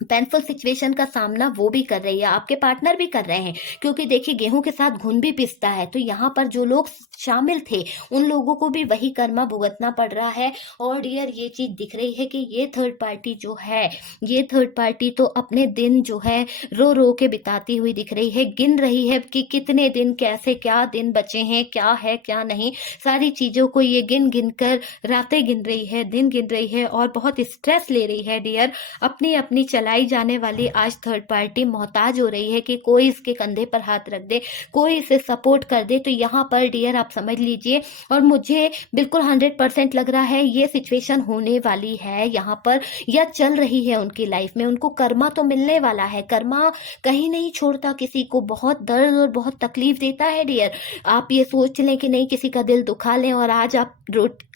पेनफुल सिचुएशन का सामना वो भी कर रही है, आपके पार्टनर भी कर रहे हैं, क्योंकि देखिए गेहूं के साथ घुन भी पिसता है। तो यहाँ पर जो लोग शामिल थे उन लोगों को भी वही कर्मा भुगतना पड़ रहा है। और डियर ये चीज दिख रही है कि ये थर्ड पार्टी जो है, ये थर्ड पार्टी तो अपने दिन जो है रो रो के बिताती हुई दिख रही है, गिन रही है कि कितने दिन, कैसे क्या दिन बचे हैं, क्या है क्या नहीं, सारी चीजों को ये गिन गिन कर रातें गिन रही है, दिन गिन रही है, और बहुत स्ट्रेस ले रही है डियर। अपनी अपनी चलाई जाने वाली आज थर्ड पार्टी मोहताज हो रही है कि कोई इसके कंधे पर हाथ रख दे, कोई इसे सपोर्ट कर दे। तो यहाँ पर डियर आप समझ लीजिए, और मुझे बिल्कुल 100% लग रहा है ये सिचुएशन होने वाली है यहाँ पर, या चल रही है उनकी लाइफ में। उनको कर्मा तो मिलने वाला है, कर्मा कहीं नहीं छोड़ता किसी को, बहुत दर्द और बहुत तकलीफ देता है डियर। आप ये सोच लें कि नहीं किसी का दिल दुखा लें और आज आप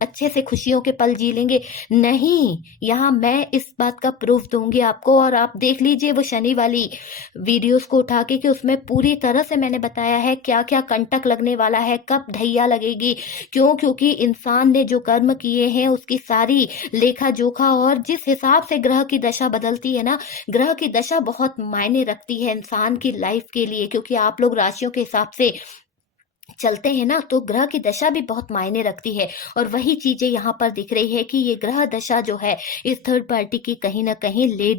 अच्छे से खुशियों के पल जी लेंगे, नहीं, यहाँ मैं इस बात का प्रूफ दूंगी आपको। और आप देख लीजिए वो शनि वाली वीडियोस को उठा के, कि उसमें पूरी तरह से मैंने बताया है क्या क्या कंटक लगने वाला है, कब ढैया लगेगी, क्यों, क्योंकि इंसान ने जो कर्म किए हैं उसकी सारी लेखा जोखा, और जिस हिसाब से ग्रह की दशा बदलती है ना, ग्रह की दशा बहुत मायने रखती है इंसान की लाइफ के लिए, क्योंकि आप लोग राशियों के हिसाब से चलते हैं ना, तो ग्रह की दशा भी बहुत मायने रखती है। और वही चीजें यहाँ पर दिख रही है कि ये ग्रह दशा जो है इस थर्ड पार्टी की कहीं ना कहीं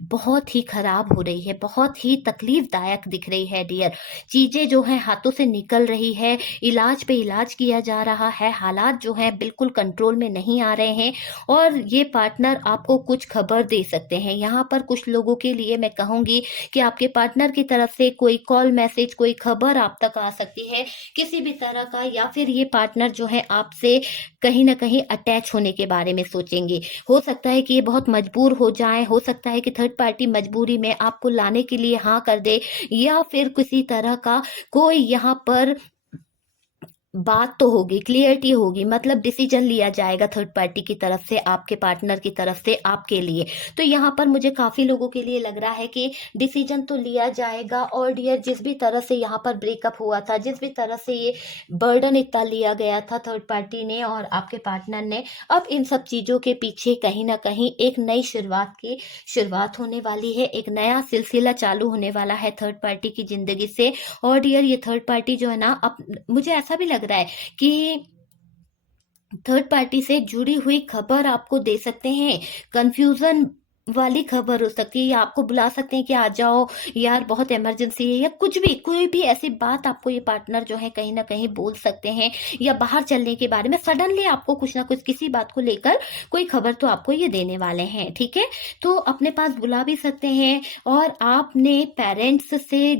बहुत ही खराब हो रही है, बहुत ही तकलीफदायक दिख रही है डियर। चीजें जो है हाथों से निकल रही है, इलाज पे इलाज किया जा रहा है, हालात जो है बिल्कुल कंट्रोल में नहीं आ रहे हैं, और ये पार्टनर आपको कुछ खबर दे सकते हैं। यहाँ पर कुछ लोगों के लिए मैं कहूंगी कि आपके पार्टनर की तरफ से कोई कॉल, मैसेज, कोई खबर आप तक आ सकती है किसी भी तरह का, या फिर ये पार्टनर जो है आपसे कहीं ना कहीं अटैच होने के बारे में सोचेंगे। हो सकता है कि ये बहुत मजबूर हो जाए, हो सकता है कि थर्ड पार्टी मजबूरी में आपको लाने के लिए हाँ कर दे, या फिर किसी तरह का कोई यहाँ पर बात तो होगी, क्लियरिटी होगी, मतलब डिसीजन लिया जाएगा थर्ड पार्टी की तरफ से, आपके पार्टनर की तरफ से आपके लिए। तो यहाँ पर मुझे काफी लोगों के लिए लग रहा है कि डिसीजन तो लिया जाएगा। और डियर जिस भी तरह से यहाँ पर ब्रेकअप हुआ था, जिस भी तरह से ये बर्डन इतना लिया गया था थर्ड पार्टी ने और आपके पार्टनर ने, अब इन सब चीजों के पीछे कहीं ना कहीं एक नई शुरुआत होने वाली है, एक नया सिलसिला चालू होने वाला है थर्ड पार्टी की जिंदगी से। और डियर ये थर्ड पार्टी जो है ना, अब मुझे ऐसा भी लग रहा है कि थर्ड पार्टी से जुड़ी हुई खबर आपको दे सकते हैं, कंफ्यूजन वाली खबर हो सकती है, या आपको बुला सकते हैं कि आ जाओ यार बहुत इमरजेंसी है, या कुछ भी, कोई भी ऐसी बात आपको ये पार्टनर जो है कहीं ना कहीं बोल सकते हैं, या बाहर चलने के बारे में सडनली आपको कुछ ना कुछ किसी बात को लेकर कोई खबर तो आपको ये देने वाले हैं, ठीक है। तो अपने पास बुला भी सकते हैं, और आपने पेरेंट्स से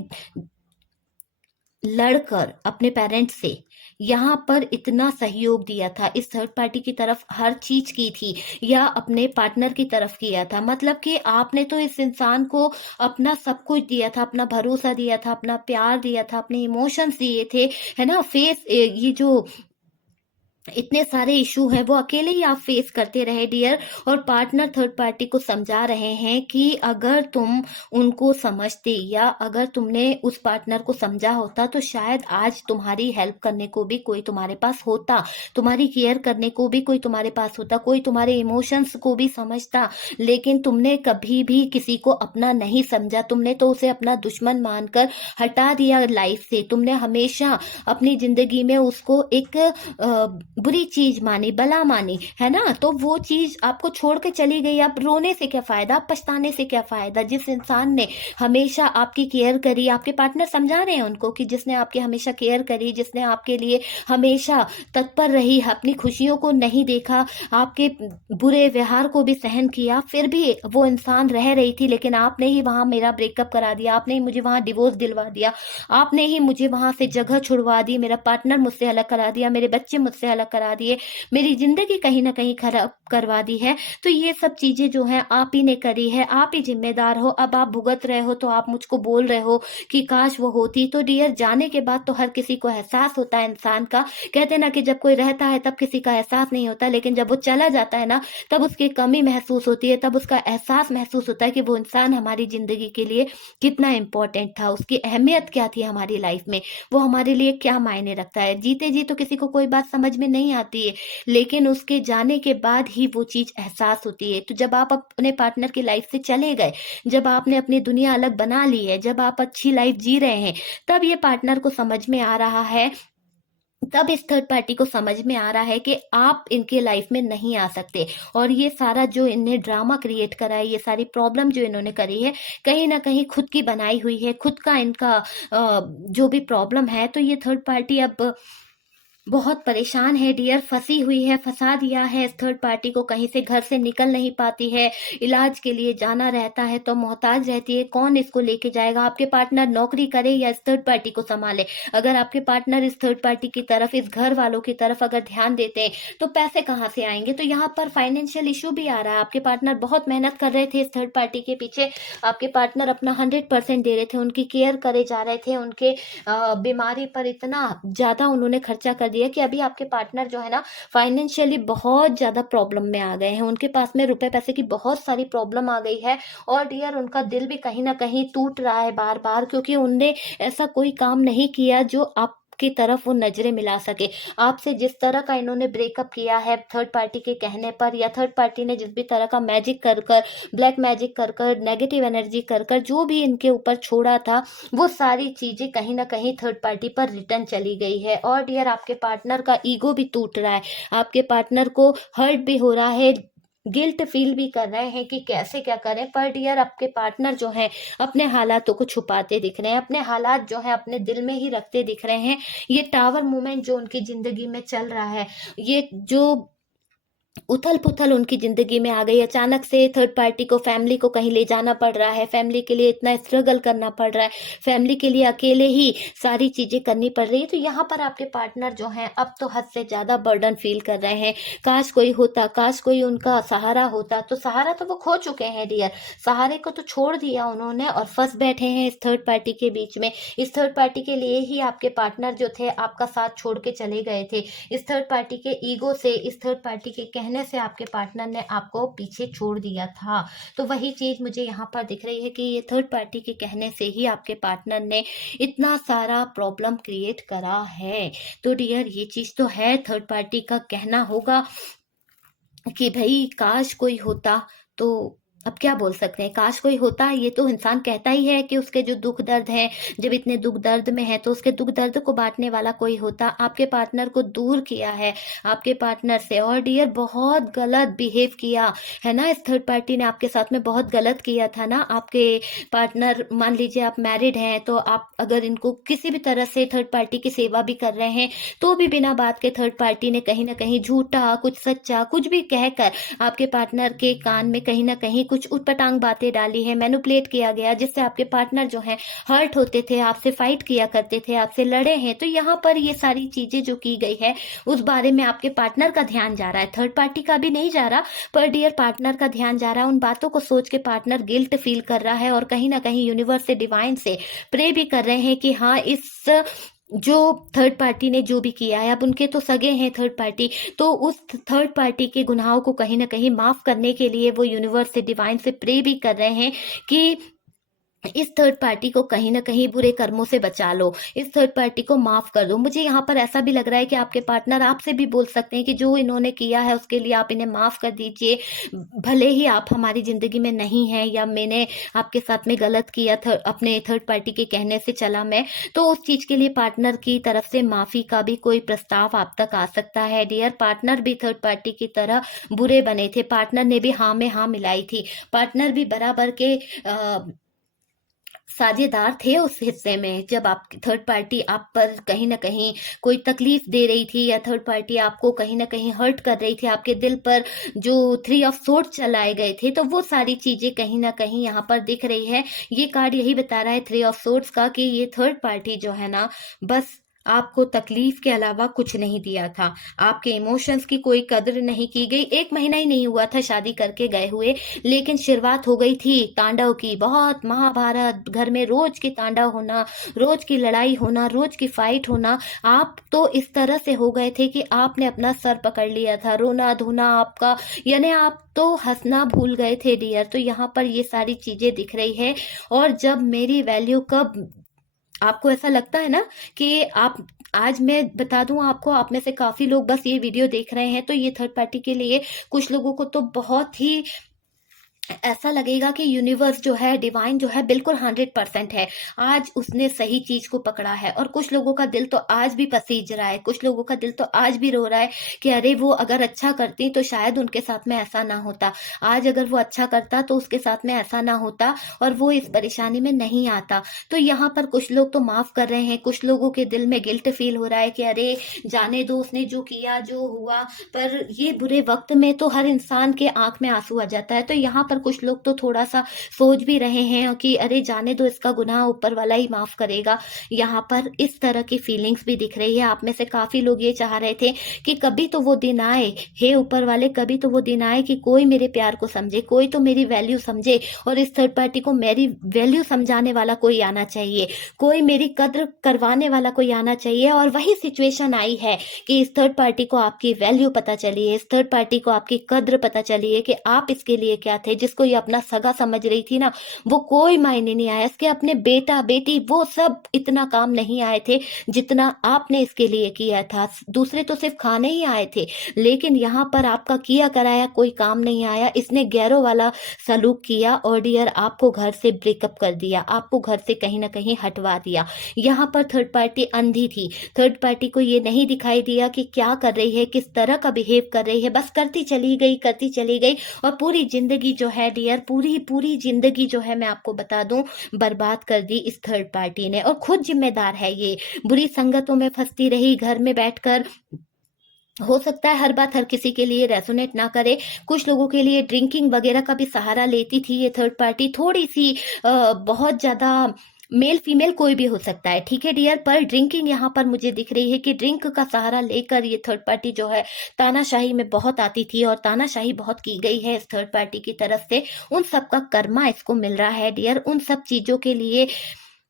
लड़कर, अपने पेरेंट्स से यहाँ पर इतना सहयोग दिया था, इस थर्ड पार्टी की तरफ हर चीज की थी, या अपने पार्टनर की तरफ किया था, मतलब कि आपने तो इस इंसान को अपना सब कुछ दिया था, अपना भरोसा दिया था, अपना प्यार दिया था, अपने इमोशंस दिए थे, है ना। ये जो इतने सारे इशू हैं वो अकेले ही आप फेस करते रहे डियर, और पार्टनर थर्ड पार्टी को समझा रहे हैं कि अगर तुम उनको समझते, या अगर तुमने उस पार्टनर को समझा होता, तो शायद आज तुम्हारी हेल्प करने को भी कोई तुम्हारे पास होता, तुम्हारी केयर करने को भी कोई तुम्हारे पास होता, कोई तुम्हारे इमोशंस को भी समझता। लेकिन तुमने कभी भी किसी को अपना नहीं समझा, तुमने तो उसे अपना दुश्मन मानकर हटा दिया लाइफ से। तुमने हमेशा अपनी जिंदगी में उसको एक बुरी चीज मानी, बला मानी, है ना। तो वो चीज आपको छोड़ के चली गई, अब रोने से क्या फायदा, पछताने से क्या फायदा। जिस इंसान ने हमेशा आपकी केयर करी, आपके पार्टनर समझा रहे हैं उनको कि जिसने आपकी हमेशा केयर करी, जिसने आपके लिए हमेशा तत्पर रही, अपनी खुशियों को नहीं देखा, आपके बुरे व्यवहार को भी सहन किया, फिर भी वो इंसान रह रही थी, लेकिन आपने ही वहां मेरा ब्रेकअप करा दिया, आपने ही मुझे वहां डिवोर्स दिलवा दिया, आपने ही मुझे वहां से जगह छुड़वा दी, मेरा पार्टनर मुझसे अलग करा दिया, मेरे बच्चे मुझसे अलग अलग करा दिए, मेरी जिंदगी कहीं ना कहीं खराब करवा दी है। तो ये सब चीजें जो है आप ही ने करी है, आप ही जिम्मेदार हो। अब आप भुगत रहे हो तो आप मुझको बोल रहे हो कि काश वो होती। तो डियर, जाने के बाद तो हर किसी को एहसास होता है इंसान का। कहते ना कि जब कोई रहता है तब किसी का एहसास नहीं होता, लेकिन जब वो चला जाता है ना तब उसकी कमी महसूस होती है, तब उसका एहसास महसूस होता है कि वो इंसान हमारी जिंदगी के लिए कितना इंपॉर्टेंट था, उसकी अहमियत क्या थी हमारी लाइफ में, वो हमारे लिए क्या मायने रखता है। जीते जी तो किसी को कोई बात समझ में नहीं आती है, लेकिन उसके जाने के बाद ही वो चीज एहसास होती है। तो जब आप अपने पार्टनर की लाइफ से चले गए, जब आपने अपनी दुनिया अलग बना ली है, जब आप अच्छी लाइफ जी रहे हैं, तब ये पार्टनर को समझ में आ रहा है, तब इस थर्ड पार्टी को समझ में आ रहा है कि आप इनके लाइफ में नहीं आ सकते। और ये सारा जो इन्हें ड्रामा क्रिएट करा है, ये सारी प्रॉब्लम जो इन्होंने करी है, कहीं ना कहीं खुद की बनाई हुई है, खुद का इनका जो भी प्रॉब्लम है। तो ये थर्ड पार्टी अब बहुत परेशान है डियर, फंसी हुई है, फंसा दिया है इस थर्ड पार्टी को, कहीं से घर से निकल नहीं पाती है, इलाज के लिए जाना रहता है तो मोहताज रहती है, कौन इसको लेके जाएगा। आपके पार्टनर नौकरी करे या इस थर्ड पार्टी को संभाले, अगर आपके पार्टनर इस थर्ड पार्टी की तरफ, इस घर वालों की तरफ अगर ध्यान देते हैं तो पैसे कहाँ से आएंगे। तो यहाँ पर फाइनेंशियल इशू भी आ रहा है। आपके पार्टनर बहुत मेहनत कर रहे थे इस थर्ड पार्टी के पीछे, आपके पार्टनर अपना 100% दे रहे थे, उनकी केयर करे जा रहे थे, उनके बीमारी पर इतना ज्यादा उन्होंने खर्चा कर दिया कि अभी आपके पार्टनर जो है ना फाइनेंशियली बहुत ज्यादा प्रॉब्लम में आ गए हैं, उनके पास में रुपए पैसे की बहुत सारी प्रॉब्लम आ गई है। और डियर, उनका दिल भी कहीं ना कहीं टूट रहा है बार बार, क्योंकि उनने ऐसा कोई काम नहीं किया जो आप की तरफ वो नजरें मिला सके। आपसे जिस तरह का इन्होंने ब्रेकअप किया है थर्ड पार्टी के कहने पर, या थर्ड पार्टी ने जिस भी तरह का मैजिक कर कर, ब्लैक मैजिक कर कर, नेगेटिव एनर्जी कर कर जो भी इनके ऊपर छोड़ा था, वो सारी चीजें कहीं ना कहीं थर्ड पार्टी पर रिटर्न चली गई है। और डियर, आपके पार्टनर का ईगो भी टूट रहा है, आपके पार्टनर को हर्ट भी हो रहा है, गिल्ट फील भी कर रहे हैं कि कैसे क्या करें। पर डियर, आपके पार्टनर जो है अपने हालातों को छुपाते दिख रहे हैं, अपने हालात जो है अपने दिल में ही रखते दिख रहे हैं। ये टावर मूवमेंट जो उनकी जिंदगी में चल रहा है, ये जो उथल पुथल उनकी जिंदगी में आ गई, अचानक से थर्ड पार्टी को, फैमिली को कहीं ले जाना पड़ रहा है, फैमिली के लिए इतना स्ट्रगल करना पड़ रहा है, फैमिली के लिए अकेले ही सारी चीजें करनी पड़ रही है। तो यहाँ पर आपके पार्टनर जो हैं अब तो हद से ज्यादा बर्डन फील कर रहे हैं। काश कोई होता, काश कोई उनका सहारा होता। तो सहारा तो वो खो चुके हैं डियर, सहारे को तो छोड़ दिया उन्होंने और फंस बैठे हैं इस थर्ड पार्टी के बीच में। इस थर्ड पार्टी के लिए ही आपके पार्टनर जो थे आपका साथ छोड़ के चले गए थे, इस थर्ड पार्टी के ईगो से, इस थर्ड पार्टी के कहने से आपके पार्टनर ने आपको पीछे छोड़ दिया था। तो वही चीज मुझे यहाँ पर दिख रही है कि ये थर्ड पार्टी के कहने से ही आपके पार्टनर ने इतना सारा प्रॉब्लम क्रिएट करा है। तो डियर, ये चीज तो है, थर्ड पार्टी का कहना होगा कि भाई काश कोई होता। तो अब क्या बोल सकते हैं, काश कोई होता, ये तो इंसान कहता ही है कि उसके जो दुख दर्द है, जब इतने दुख दर्द में है तो उसके दुख दर्द को बांटने वाला कोई होता। आपके पार्टनर को दूर किया है आपके पार्टनर से, और डियर बहुत गलत बिहेव किया है ना इस थर्ड पार्टी ने आपके साथ में, बहुत गलत किया था ना। आपके पार्टनर, मान लीजिए आप मैरिड हैं, तो आप अगर इनको किसी भी तरह से थर्ड पार्टी की सेवा भी कर रहे हैं तो भी बिना बात के थर्ड पार्टी ने कहीं ना कहीं झूठा, कुछ सच्चा, कुछ भी कहकर आपके पार्टनर के कान में कहीं ना कहीं कुछ उटपटांग बातें डाली है, मैनिपुलेट किया गया, जिससे आपके पार्टनर जो है हर्ट होते थे, आपसे फाइट किया करते थे, आपसे लड़े हैं। तो यहाँ पर ये सारी चीजें जो की गई है उस बारे में आपके पार्टनर का ध्यान जा रहा है, थर्ड पार्टी का भी नहीं जा रहा, पर डियर पार्टनर का ध्यान जा रहा है। उन बातों को सोच के पार्टनर गिल्ट फील कर रहा है और कहीं ना कहीं यूनिवर्स से, डिवाइन से प्रे भी कर रहे हैं कि हाँ, इस जो थर्ड पार्टी ने जो भी किया है, अब उनके तो सगे हैं थर्ड पार्टी, तो उस थर्ड पार्टी के गुनाहों को कहीं ना कहीं माफ करने के लिए वो यूनिवर्स से, डिवाइन से प्रे भी कर रहे हैं कि इस थर्ड पार्टी को कहीं ना कहीं बुरे कर्मों से बचा लो, इस थर्ड पार्टी को माफ कर दो। मुझे यहाँ पर ऐसा भी लग रहा है कि आपके पार्टनर आपसे भी बोल सकते हैं कि जो इन्होंने किया है उसके लिए आप इन्हें माफ कर दीजिए, भले ही आप हमारी जिंदगी में नहीं है, या मैंने आपके साथ में गलत किया था, अपने थर्ड पार्टी के कहने से चला मैं, तो उस चीज के लिए पार्टनर की तरफ से माफी का भी कोई प्रस्ताव आप तक आ सकता है। डियर, पार्टनर भी थर्ड पार्टी की तरह बुरे बने थे, पार्टनर ने भी हाँ में हाँ मिलाई थी, पार्टनर भी बराबर के साझेदार थे उस हिस्से में, जब आप थर्ड पार्टी आप पर कहीं ना कहीं कोई तकलीफ दे रही थी, या थर्ड पार्टी आपको कहीं ना कहीं हर्ट कर रही थी, आपके दिल पर जो 3 ऑफ सोर्ड चलाए गए थे, तो वो सारी चीजें कहीं ना कहीं यहाँ पर दिख रही है। ये कार्ड यही बता रहा है 3 ऑफ सोर्ड्स का कि ये थर्ड पार्टी जो है ना, बस आपको तकलीफ के अलावा कुछ नहीं दिया था। आपके इमोशंस की कोई कदर नहीं की गई। 1 महीना ही नहीं हुआ था शादी करके गए हुए, लेकिन शुरुआत हो गई थी तांडव की। बहुत महाभारत, घर में रोज की तांडव होना, रोज की लड़ाई होना, रोज की फाइट होना। आप तो इस तरह से हो गए थे कि आपने अपना सर पकड़ लिया था, रोना धोना आपका, यानी आप तो हंसना भूल गए थे डियर। तो यहाँ पर ये सारी चीजें दिख रही है। और जब मेरी वैल्यू कब आपको ऐसा लगता है ना कि आप, आज मैं बता दूं आपको, आप में से काफी लोग बस ये वीडियो देख रहे हैं, तो ये थर्ड पार्टी के लिए कुछ लोगों को तो बहुत ही ऐसा लगेगा कि यूनिवर्स जो है, डिवाइन जो है, बिल्कुल 100% है। आज उसने सही चीज को पकड़ा है। और कुछ लोगों का दिल तो आज भी पसीज रहा है, कुछ लोगों का दिल तो आज भी रो रहा है कि अरे वो अगर अच्छा करती तो शायद उनके साथ में ऐसा ना होता, आज अगर वो अच्छा करता तो उसके साथ में ऐसा ना होता और वो इस परेशानी में नहीं आता। तो यहाँ पर कुछ लोग तो माफ कर रहे हैं, कुछ लोगों के दिल में गिल्ट फील हो रहा है कि अरे जाने दो, उसने जो किया जो हुआ। पर ये बुरे वक्त में तो हर इंसान के आंख में आंसू आ जाता है। तो यहाँ पर कुछ लोग तो थोड़ा सा सोच भी रहे हैं कि अरे जाने दो, इसका गुनाह ऊपर वाला ही माफ करेगा। यहाँ पर इस तरह की फीलिंग्स भी दिख रही है। आप में से काफी लोग ये चाह रहे थे कि कभी तो वो दिन आए, हे ऊपर वाले, कभी तो वो दिन आए कि कोई मेरे प्यार को समझे, कोई तो मेरी वैल्यू समझे। और इस थर्ड पार्टी को मेरी वैल्यू समझाने वाला कोई आना चाहिए, कोई मेरी कद्र करवाने वाला कोई आना चाहिए। और वही सिचुएशन आई है कि इस थर्ड पार्टी को आपकी वैल्यू पता चली है, इस थर्ड पार्टी को आपकी कद्र पता चली है कि आप इसके लिए क्या थे। जिसको ये अपना सगा समझ रही थी ना, वो कोई मायने नहीं आया। इसके अपने बेटा बेटी वो सब इतना काम नहीं आए थे जितना आपने इसके लिए किया था। दूसरे तो सिर्फ खाने ही आए थे, लेकिन यहाँ पर आपका किया कराया कोई काम नहीं आया। इसने गैरों वाला सलूक किया और डियर आपको घर से ब्रेकअप कर दिया, आपको घर से कहीं ना कहीं हटवा दिया। यहाँ पर थर्ड पार्टी अंधी थी। थर्ड पार्टी को ये नहीं दिखाई दिया कि क्या कर रही है, किस तरह का बिहेव कर रही है, बस करती चली गई, करती चली गई। और पूरी जिंदगी जो है डियर, पूरी पूरी जिंदगी जो है, मैं आपको बता दूं, बर्बाद कर दी इस थर्ड पार्टी ने। और खुद जिम्मेदार है ये। बुरी संगतों में फंसती रही, घर में बैठकर। हो सकता है हर बात हर किसी के लिए रेजोनेट ना करे, कुछ लोगों के लिए ड्रिंकिंग वगैरह का भी सहारा लेती थी ये थर्ड पार्टी। थोड़ी सी बहुत ज्यादा, मेल फीमेल कोई भी हो सकता है, ठीक है डियर, पर ड्रिंकिंग यहाँ पर मुझे दिख रही है कि ड्रिंक का सहारा लेकर ये थर्ड पार्टी जो है तानाशाही में बहुत आती थी। और तानाशाही बहुत की गई है इस थर्ड पार्टी की तरफ से। उन सब का कर्मा इसको मिल रहा है डियर। उन सब चीजों के लिए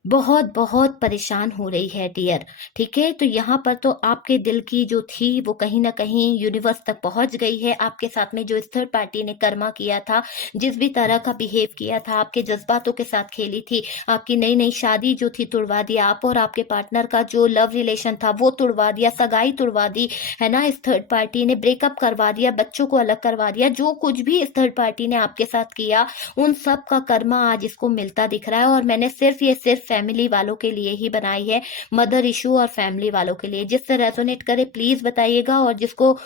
बहुत बहुत परेशान हो रही है डियर, ठीक है। तो यहाँ पर तो आपके दिल की जो थी वो कहीं ना कहीं यूनिवर्स तक पहुंच गई है। आपके साथ में जो इस थर्ड पार्टी ने कर्मा किया था, जिस भी तरह का बिहेव किया था, आपके जज्बातों के साथ खेली थी, आपकी नई नई शादी जो थी तुड़वा दिया, आप और आपके पार्टनर का जो लव रिलेशन था वो तुड़वा दिया, सगाई तुड़वा दी है ना। इस थर्ड पार्टी ने ब्रेकअप करवा दिया, बच्चों को अलग करवा दिया। जो कुछ भी इस थर्ड पार्टी ने आपके साथ किया, उन सब का कर्मा आज इसको मिलता दिख रहा है। और मैंने सिर्फ फैमिली वालों के लिए ही बनाई है, मदर इशू और फैमिली वालों के लिए। जिससे रेजोनेट करे प्लीज बताइएगा, और जिसको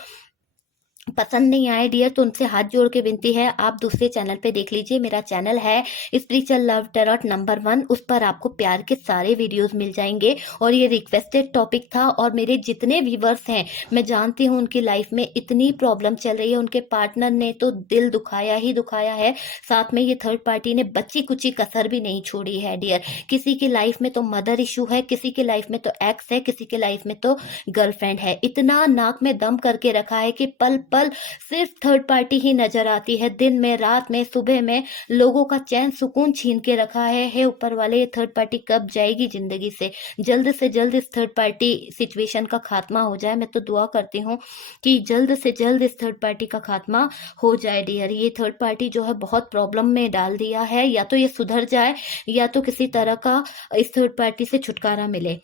पसंद नहीं आए डियर तो उनसे हाथ जोड़ के विनती है आप दूसरे चैनल पे देख लीजिए। मेरा चैनल है स्पिरिचुअल लव टैरोट नंबर 1, उस पर आपको प्यार के सारे वीडियोस मिल जाएंगे। और ये रिक्वेस्टेड टॉपिक था, और मेरे जितने व्यूवर्स हैं, मैं जानती हूँ उनकी लाइफ में इतनी प्रॉब्लम चल रही है, उनके पार्टनर ने तो दिल दुखाया ही दुखाया है, साथ में ये थर्ड पार्टी ने बच्ची कुची कसर भी नहीं छोड़ी है डियर। किसी की लाइफ में तो मदर इशू है, किसी की लाइफ में तो एक्स है, किसी की लाइफ में तो गर्लफ्रेंड है। इतना नाक में दम करके रखा है कि पल पल सिर्फ थर्ड पार्टी ही नजर आती है, दिन में, रात में, सुबह में, लोगों का चैन सुकून छीन के रखा है। हे ऊपर वाले, ये थर्ड पार्टी कब जाएगी जिंदगी से जल्द इस थर्ड पार्टी सिचुएशन का खात्मा हो जाए। मैं तो दुआ करती हूँ कि जल्द से जल्द इस थर्ड पार्टी का खात्मा हो जाए डियर। ये थर्ड पार्टी जो है बहुत प्रॉब्लम में डाल दिया है, या तो ये सुधर जाए या तो किसी तरह का इस थर्ड पार्टी से छुटकारा मिले,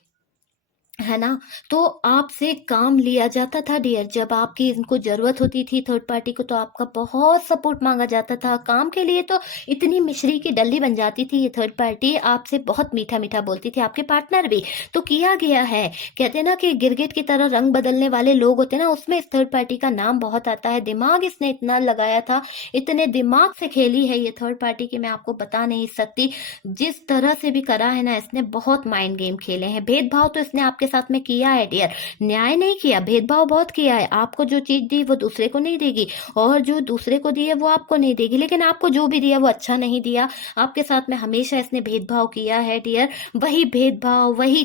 है ना। तो आपसे काम लिया जाता था डियर, जब आपकी इनको जरूरत होती थी थर्ड पार्टी को, तो आपका बहुत सपोर्ट मांगा जाता था काम के लिए। तो इतनी मिश्री की डल्ली बन जाती थी ये थर्ड पार्टी, आपसे बहुत मीठा मीठा बोलती थी, आपके पार्टनर भी। तो किया गया है, कहते हैं ना कि गिरगिट की तरह रंग बदलने वाले लोग होते हैं ना, उसमें इस थर्ड पार्टी का नाम बहुत आता है। दिमाग इसने इतना लगाया था, इतने दिमाग से खेली है ये थर्ड पार्टी की मैं आपको बता नहीं सकती। जिस तरह से भी करा है ना इसने, बहुत माइंड गेम खेले हैं। भेदभाव तो इसने आपके आपके साथ में किया है डियर, न्याय नहीं किया, भेदभाव बहुत किया है। आपको जो चीज दी वो दूसरे को नहीं देगी, और जो दूसरे को दी है वो आपको नहीं देगी, लेकिन आपको जो भी दिया वो अच्छा नहीं दिया। आपके साथ में हमेशा इसने भेदभाव किया है डियर, वही भेदभाव, वही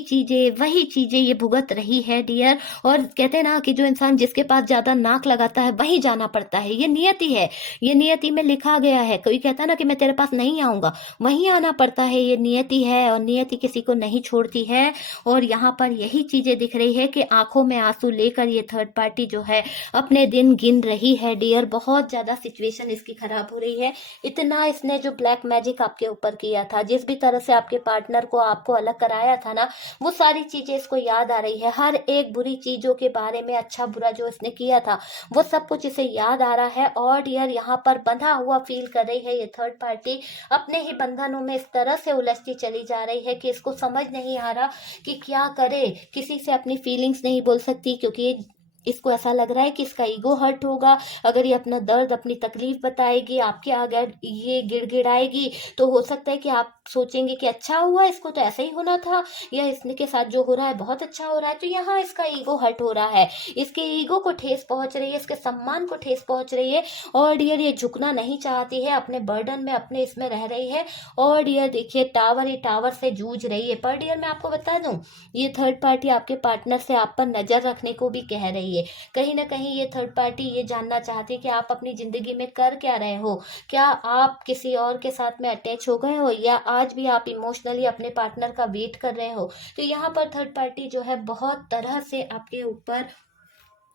चीजें ये भुगत रही है डियर। और कहते हैं ना कि जो इंसान जिसके पास ज्यादा नाक लगाता है वही जाना पड़ता है, ये नियति है, ये नियति में लिखा गया है। कोई कहता है ना कि मैं तेरे पास नहीं आऊंगा, वहीं आना पड़ता है, ये नियति है, और नियति किसी को नहीं छोड़ती है। और यहाँ पर यही चीजें दिख रही है कि आंखों में आंसू लेकर ये थर्ड पार्टी जो है अपने दिन गिन रही है डियर। बहुत ज्यादा सिचुएशन इसकी खराब हो रही है। इतना इसने जो ब्लैक मैजिक आपके ऊपर किया था, जिस भी तरह से आपके पार्टनर को आपको अलग कराया था ना, वो सारी चीजें इसको याद आ रही है। हर एक बुरी चीजों के बारे में, अच्छा बुरा जो इसने किया था वो सब कुछ इसे याद आ रहा है। और डियर यहाँ पर बंधा हुआ फील कर रही है ये थर्ड पार्टी, अपने ही बंधनों में इस तरह से उलझती चली जा रही है कि इसको समझ नहीं आ रहा कि क्या करे। किसी से अपनी फीलिंग्स नहीं बोल सकती, क्योंकि इसको ऐसा लग रहा है कि इसका ईगो हर्ट होगा। अगर ये अपना दर्द, अपनी तकलीफ बताएगी, आपके आगे ये गिड़गिड़ाएगी, तो हो सकता है कि आप सोचेंगे कि अच्छा हुआ, इसको तो ऐसा ही होना था, या इसने के साथ जो हो रहा है बहुत अच्छा हो रहा है। तो यहाँ इसका ईगो हर्ट हो रहा है, इसके ईगो को ठेस पहुंच रही है, इसके सम्मान को ठेस पहुंच रही है। और डियर ये झुकना नहीं चाहती है, अपने बर्डन में, अपने इसमें रह रही है। और डियर देखिए ये टावर से जूझ रही है। पर डियर मैं आपको बता दूं, ये थर्ड पार्टी आपके पार्टनर से आप पर नजर रखने को भी कह रही है। कहीं ना कहीं ये थर्ड पार्टी ये जानना चाहती है कि आप अपनी जिंदगी में कर क्या रहे हो। क्या आप किसी और के साथ में अटैच हो गए हो, या आज भी आप इमोशनली अपने पार्टनर का वेट कर रहे हो। तो यहाँ पर थर्ड पार्टी जो है बहुत तरह से आपके ऊपर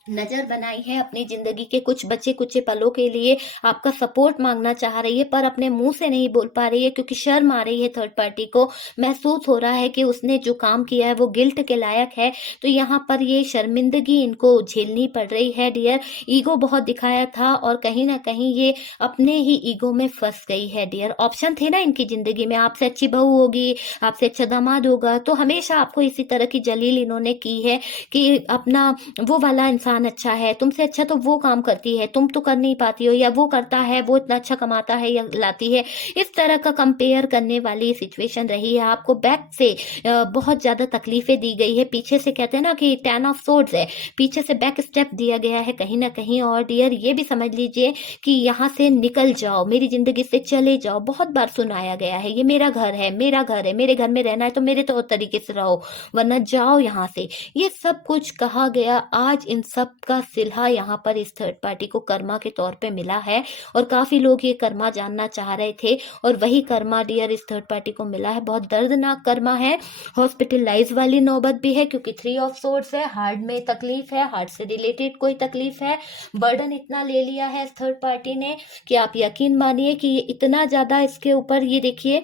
नजर बनाई है, अपनी जिंदगी के कुछ बचे कुचे पलों के लिए आपका सपोर्ट मांगना चाह रही है, पर अपने मुंह से नहीं बोल पा रही है, क्योंकि शर्म आ रही है। थर्ड पार्टी को महसूस हो रहा है कि उसने जो काम किया है वो गिल्ट के लायक है। तो यहाँ पर ये शर्मिंदगी इनको झेलनी पड़ रही है डियर। ईगो बहुत दिखाया था, और कहीं ना कहीं ये अपने ही ईगो में फंस गई है डियर। ऑप्शन थे ना इनकी जिंदगी में, आपसे अच्छी बहू होगी, आपसे अच्छा दामाद होगा, तो हमेशा आपको इसी तरह की जलील इन्होंने की है कि अपना वो वाला इंसान अच्छा है, तुमसे अच्छा तो वो काम करती है, तुम तो कर नहीं पाती हो, या वो करता है, वो इतना अच्छा कमाता है या लाती है। इस तरह का कंपेयर करने वाली सिचुएशन रही है। आपको बैक से बहुत ज्यादा तकलीफें दी गई है, पीछे से कहते हैं ना कि 10 ऑफ सोर्ड्स है, पीछे से बैक स्टेप दिया गया है कहीं ना कहीं। और डियर ये भी समझ लीजिए कि यहाँ से निकल जाओ, मेरी जिंदगी से चले जाओ। बहुत बार सुनाया गया है, ये मेरा घर है, मेरा घर है, मेरे घर में रहना है तो मेरे तौर तरीके से रहो, वरना जाओ यहाँ से, ये सब कुछ कहा गया। आज इन सब का सिलहा यहाँ पर इस थर्ड पार्टी को कर्मा के तौर पे मिला है, और काफी लोग ये कर्मा जानना चाह रहे थे, और वही कर्मा डियर इस थर्ड पार्टी को मिला है। बहुत दर्दनाक कर्मा है, हॉस्पिटलाइज वाली नौबत भी है, क्योंकि 3 ऑफ सोर्ड्स है, हार्ट में तकलीफ है, हार्ट से रिलेटेड कोई तकलीफ है। बर्डन इतना ले लिया है इस थर्ड पार्टी ने कि आप यकीन मानिए कि ये इतना ज्यादा इसके ऊपर, ये देखिए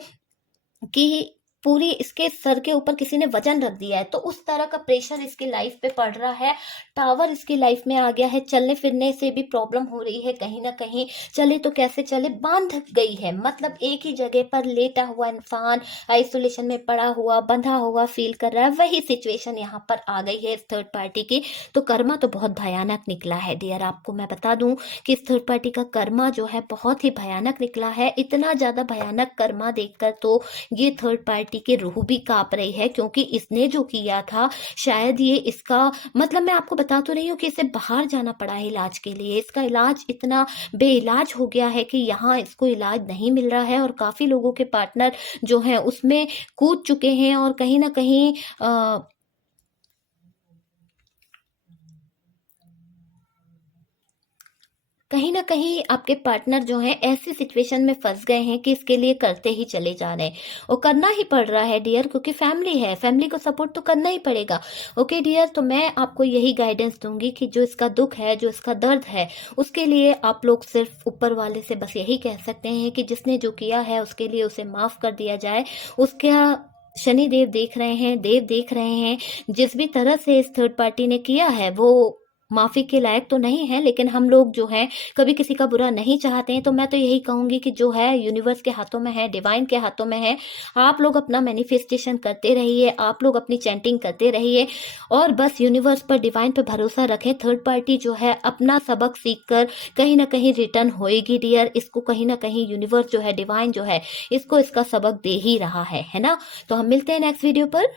कि पूरी इसके सर के ऊपर किसी ने वजन रख दिया है, तो उस तरह का प्रेशर इसकी लाइफ पे पड़ रहा है। टावर इसकी लाइफ में आ गया है, चलने फिरने से भी प्रॉब्लम हो रही है, कहीं ना कहीं चले तो कैसे चले, बांध गई है। मतलब एक ही जगह पर लेटा हुआ इंसान, आइसोलेशन में पड़ा हुआ, बंधा हुआ फील कर रहा है, वही सिचुएशन यहाँ पर आ गई है इस थर्ड पार्टी की। तो कर्मा तो बहुत भयानक निकला है डियर। आपको मैं बता दूं कि इस थर्ड पार्टी का कर्मा जो है बहुत ही भयानक निकला है। इतना ज्यादा भयानक कर्मा देखकर तो ये थर्ड पार्टी की रूह भी कांप रही है, क्योंकि इसने जो किया था, शायद ये इसका मतलब, मैं आपको बता तो रही हूँ कि इसे बाहर जाना पड़ा है इलाज के लिए। इसका इलाज इतना बेइलाज हो गया है कि यहाँ इसको इलाज नहीं मिल रहा है, और काफी लोगों के पार्टनर जो हैं उसमें कूद चुके हैं, और कहीं ना कहीं कहीं ना कहीं आपके पार्टनर जो हैं ऐसी सिचुएशन में फंस गए हैं कि इसके लिए करते ही चले जा रहे हैं, और करना ही पड़ रहा है डियर, क्योंकि फैमिली है, फैमिली को सपोर्ट तो करना ही पड़ेगा। ओके डियर, तो मैं आपको यही गाइडेंस दूंगी कि जो इसका दुख है, जो इसका दर्द है, उसके लिए आप लोग सिर्फ ऊपर वाले से बस यही कह सकते हैं कि जिसने जो किया है उसके लिए उसे माफ कर दिया जाए। उसका शनि देव देख रहे हैं, देव देख रहे हैं, जिस भी तरह से इस थर्ड पार्टी ने किया है वो माफी के लायक तो नहीं है, लेकिन हम लोग जो हैं कभी किसी का बुरा नहीं चाहते हैं। तो मैं तो यही कहूंगी कि जो है यूनिवर्स के हाथों में है, डिवाइन के हाथों में है। आप लोग अपना मैनिफेस्टेशन करते रहिए, आप लोग अपनी चैंटिंग करते रहिए, और बस यूनिवर्स पर, डिवाइन पर भरोसा रखें। थर्ड पार्टी जो है अपना सबक सीख कर कहीं ना कहीं रिटर्न होएगी डियर। इसको कहीं ना कहीं यूनिवर्स जो है, डिवाइन जो है, इसको इसका सबक दे ही रहा है ना। तो हम मिलते हैं नेक्स्ट वीडियो पर।